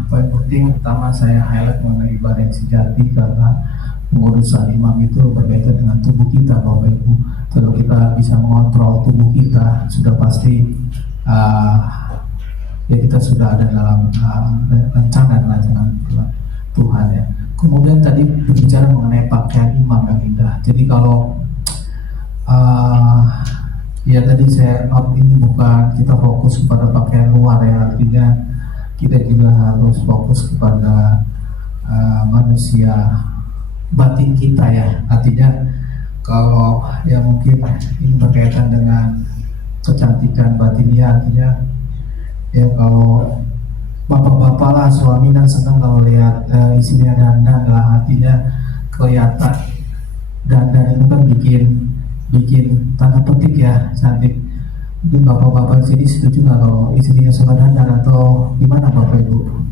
poin penting pertama saya highlight mengenai ibadah yang sejati, karena pengurusan imam itu berkaitan dengan tubuh kita, Bapak Ibu. Kalau kita bisa mengontrol tubuh kita, sudah pasti ya kita sudah ada dalam rencana Tuhan, ya. Kemudian tadi berbicara mengenai pakaian imam yang indah. Jadi kalau ya tadi saya note ini bukan kita fokus kepada pakaian luar, ya, artinya kita juga harus fokus kepada manusia batin kita, ya. Artinya kalau ya mungkin ini berkaitan dengan kecantikan batinnya, artinya ya kalau bapak-bapak lah, suami kan senang kalau lihat istrinya dandan lah, artinya kelihatan dandan itu kan bikin tanda petik, ya, cantik. Mungkin bapak-bapak sini setuju nggak kalau istrinya suka dandan, atau gimana Bapak Ibu?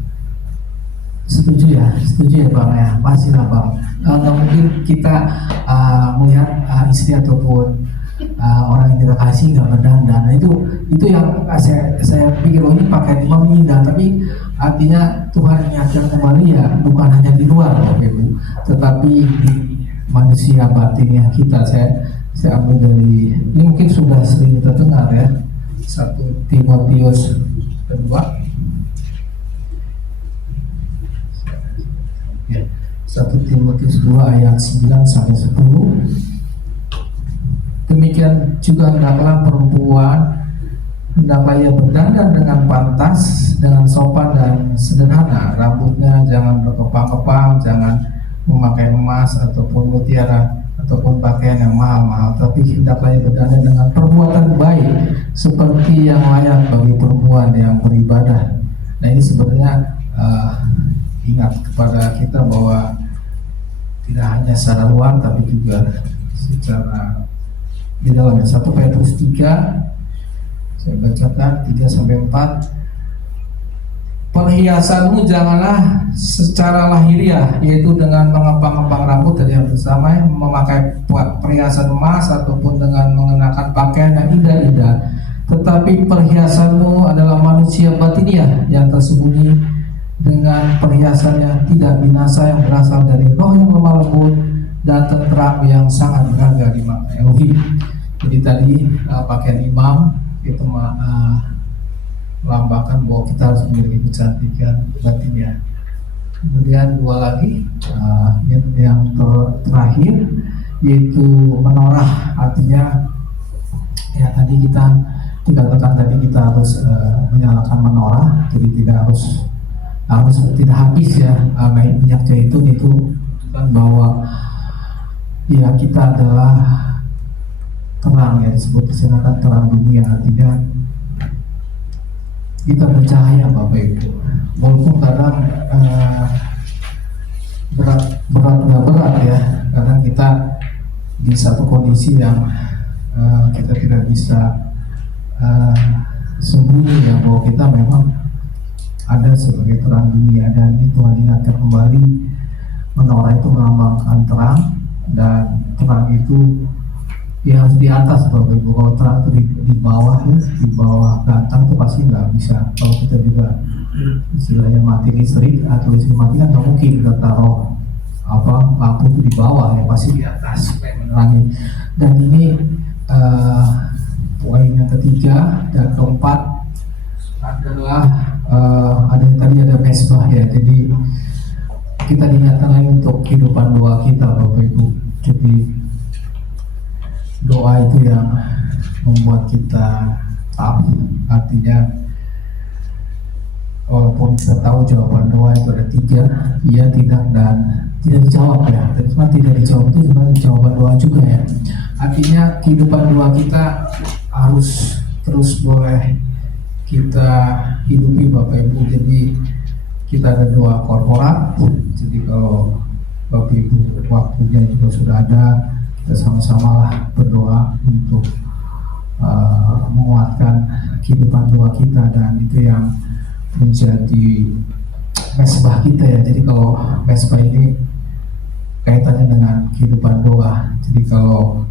Setuju ya Bang, ya, pasti lah Bang. Nggak mungkin kita melihat istri ataupun orang yang kita kasih nggak berdandan. Nah, itu yang saya pikir, oh ini pakaian imam indah, tapi artinya Tuhan mengingatkan kembali, ya, bukan hanya di luar Bapak Ibu, tetapi di manusia batinnya kita. Saya ambil dari ini, mungkin sudah sering kita dengar, ya, 1 Timotius 2. Ya, 1 Timotius 2 ayat 9-10. Demikian juga hendaklah perempuan, hendaklah ia berdandan dengan pantas, dengan sopan dan sederhana. Rambutnya jangan berkepang-kepang, jangan memakai emas ataupun mutiara ataupun pakaian yang mahal-mahal, tapi hendaklah ia berdana dengan perbuatan baik seperti yang layak bagi perempuan yang beribadah. Nah, ini sebenarnya ingat kepada kita bahwa tidak hanya secara luar tapi juga secara di dalamnya. 1 Petrus 3, saya bacakan 3-4. Perhiasanmu janganlah secara lahiriah, yaitu dengan mengepang-epang rambut dan yang bersamai, memakai perhiasan emas ataupun dengan mengenakan pakaian yang indah-indah. Tetapi perhiasanmu adalah manusia batiniah yang tersembunyi dengan perhiasan yang tidak binasa, yang berasal dari roh yang lemah lembut dan tenteram yang sangat berharga di mata Elohim. Jadi tadi pakaian imam itu melambangkan bahwa kita harus memiliki kecantikan batinnya. Kemudian 2 lagi, yang terakhir yaitu menorah, artinya ya tadi kita dikatakan tadi kita harus menyalakan menorah, jadi tidak harus tidak habis ya minyak zaitun itu kan, bahwa ya kita adalah terang, ya disebut disanakan terang dunia, artinya kita bercahaya Bapak Ibu, walaupun kadang berat ya, kadang kita di satu kondisi yang kita tidak bisa sembunyi ya, bahwa kita memang ada sebagai terang dunia. Dan itu Tuhan ingatkan kembali, menorah itu melambangkan terang, dan terang itu ya harus di atas Bapak Ibu. Kalau terang itu di bawah ya, di bawah batang itu pasti nggak bisa. Kalau kita juga istilahnya mati listrik atau listrik mati kan nggak mungkin kita taruh lampu itu di bawah ya, pasti di atas supaya menerangi. Dan ini poin yang ketiga dan keempat adalah ada yang tadi ada mesbah ya. Jadi kita diingatkan lagi untuk kehidupan doa kita Bapak Ibu. Jadi doa itu yang membuat kita tahu, artinya walaupun kita tahu jawaban doa itu ada 3, iya, tidak, dan tidak dijawab ya. Dan cuma tidak dijawab itu sebenarnya jawaban doa juga ya. Artinya kehidupan doa kita harus terus boleh kita hidupi Bapak Ibu. Jadi kita ada doa korporat. Jadi kalau Bapak Ibu waktunya juga sudah ada, kita sama-sama berdoa untuk menguatkan kehidupan doa kita, dan itu yang menjadi mesbah kita ya. Jadi kalau mesbah ini kaitannya dengan kehidupan doa. Jadi kalau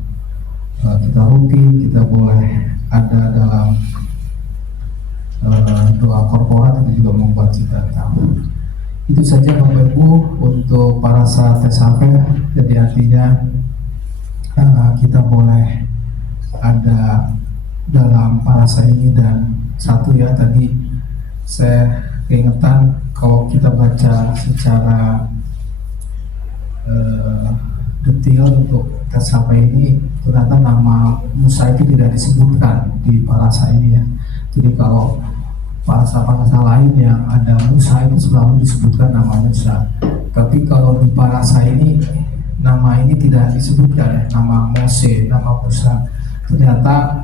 kita rutin, kita boleh ada dalam doa korporat, itu juga membuat kita tahu. Itu saja Bapak Ibu untuk para saat TSAP. Jadi artinya kita boleh ada dalam parasa ini. Dan satu ya, tadi saya keingetan kalau kita baca secara detail untuk TSAP ini, ternyata nama Musa itu tidak disebutkan di parasa ini ya. Jadi kalau parasa-parasa lain yang ada Musa itu selalu disebutkan nama Musa, tapi kalau di parasa ini nama ini tidak disebutkan ya, nama Mose, nama Musa. Ternyata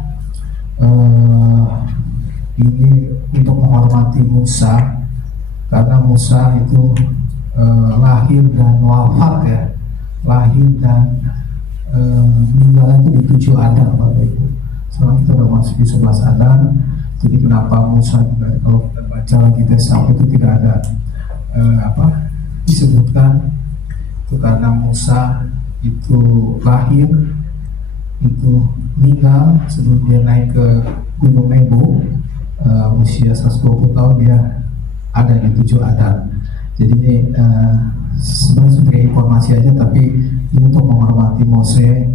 ini untuk menghormati Musa, karena Musa itu lahir dan wafat ya, lahir dan meninggal itu di 7 Adan Bapak Ibu. Sekarang kita sudah masuk di 11 Adan. Jadi kenapa Musa juga kalau kita baca lagi TSAP itu tidak ada disebutkan, itu karena Musa itu lahir, itu meninggal sebelum dia naik ke Gunung Nebo, usia 120 tahun dia ada di 7 Adan. Jadi ini sebenarnya sebagai informasi aja, tapi ini untuk menghormati Mose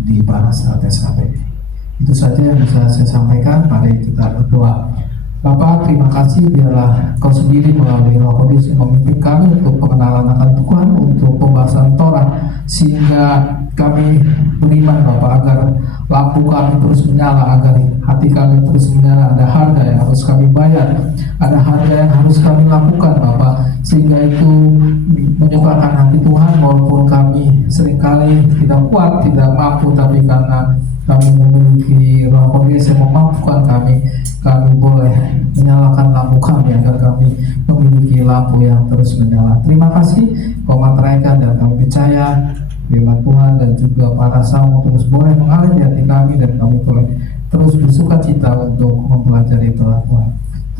di parasa TSAP. Itu saja yang bisa saya sampaikan. Mari kita berdoa. Bapak, terima kasih, biarlah Kau sendiri melalui Roh Kudus yang memimpin kami untuk pengenalan akan Tuhan, untuk pembahasan Torah, sehingga kami beriman Bapak agar lampu kami terus menyala, agar hati kami terus menyala. Ada harga yang harus kami bayar, ada harga yang harus kami lakukan Bapak, sehingga itu menyukakan hati Tuhan. Walaupun kami seringkali tidak kuat, tidak mampu, tapi karena kami memiliki Roh Kudus yang memampukan kami boleh menyalakan lampu kami agar kami memiliki lampu yang terus menyala. Terima kasih Kau materaikan, dan kami percaya firman Tuhan dan juga para samu terus boleh mengalir di hati kami, dan kami boleh terus bersuka cita untuk mempelajari Torah Tuhan.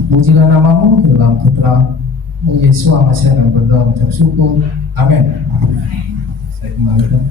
Pujilah namamu dalam putra Yesus Masih dan berdoa mengucap syukur. Amin. Saya kembalikan.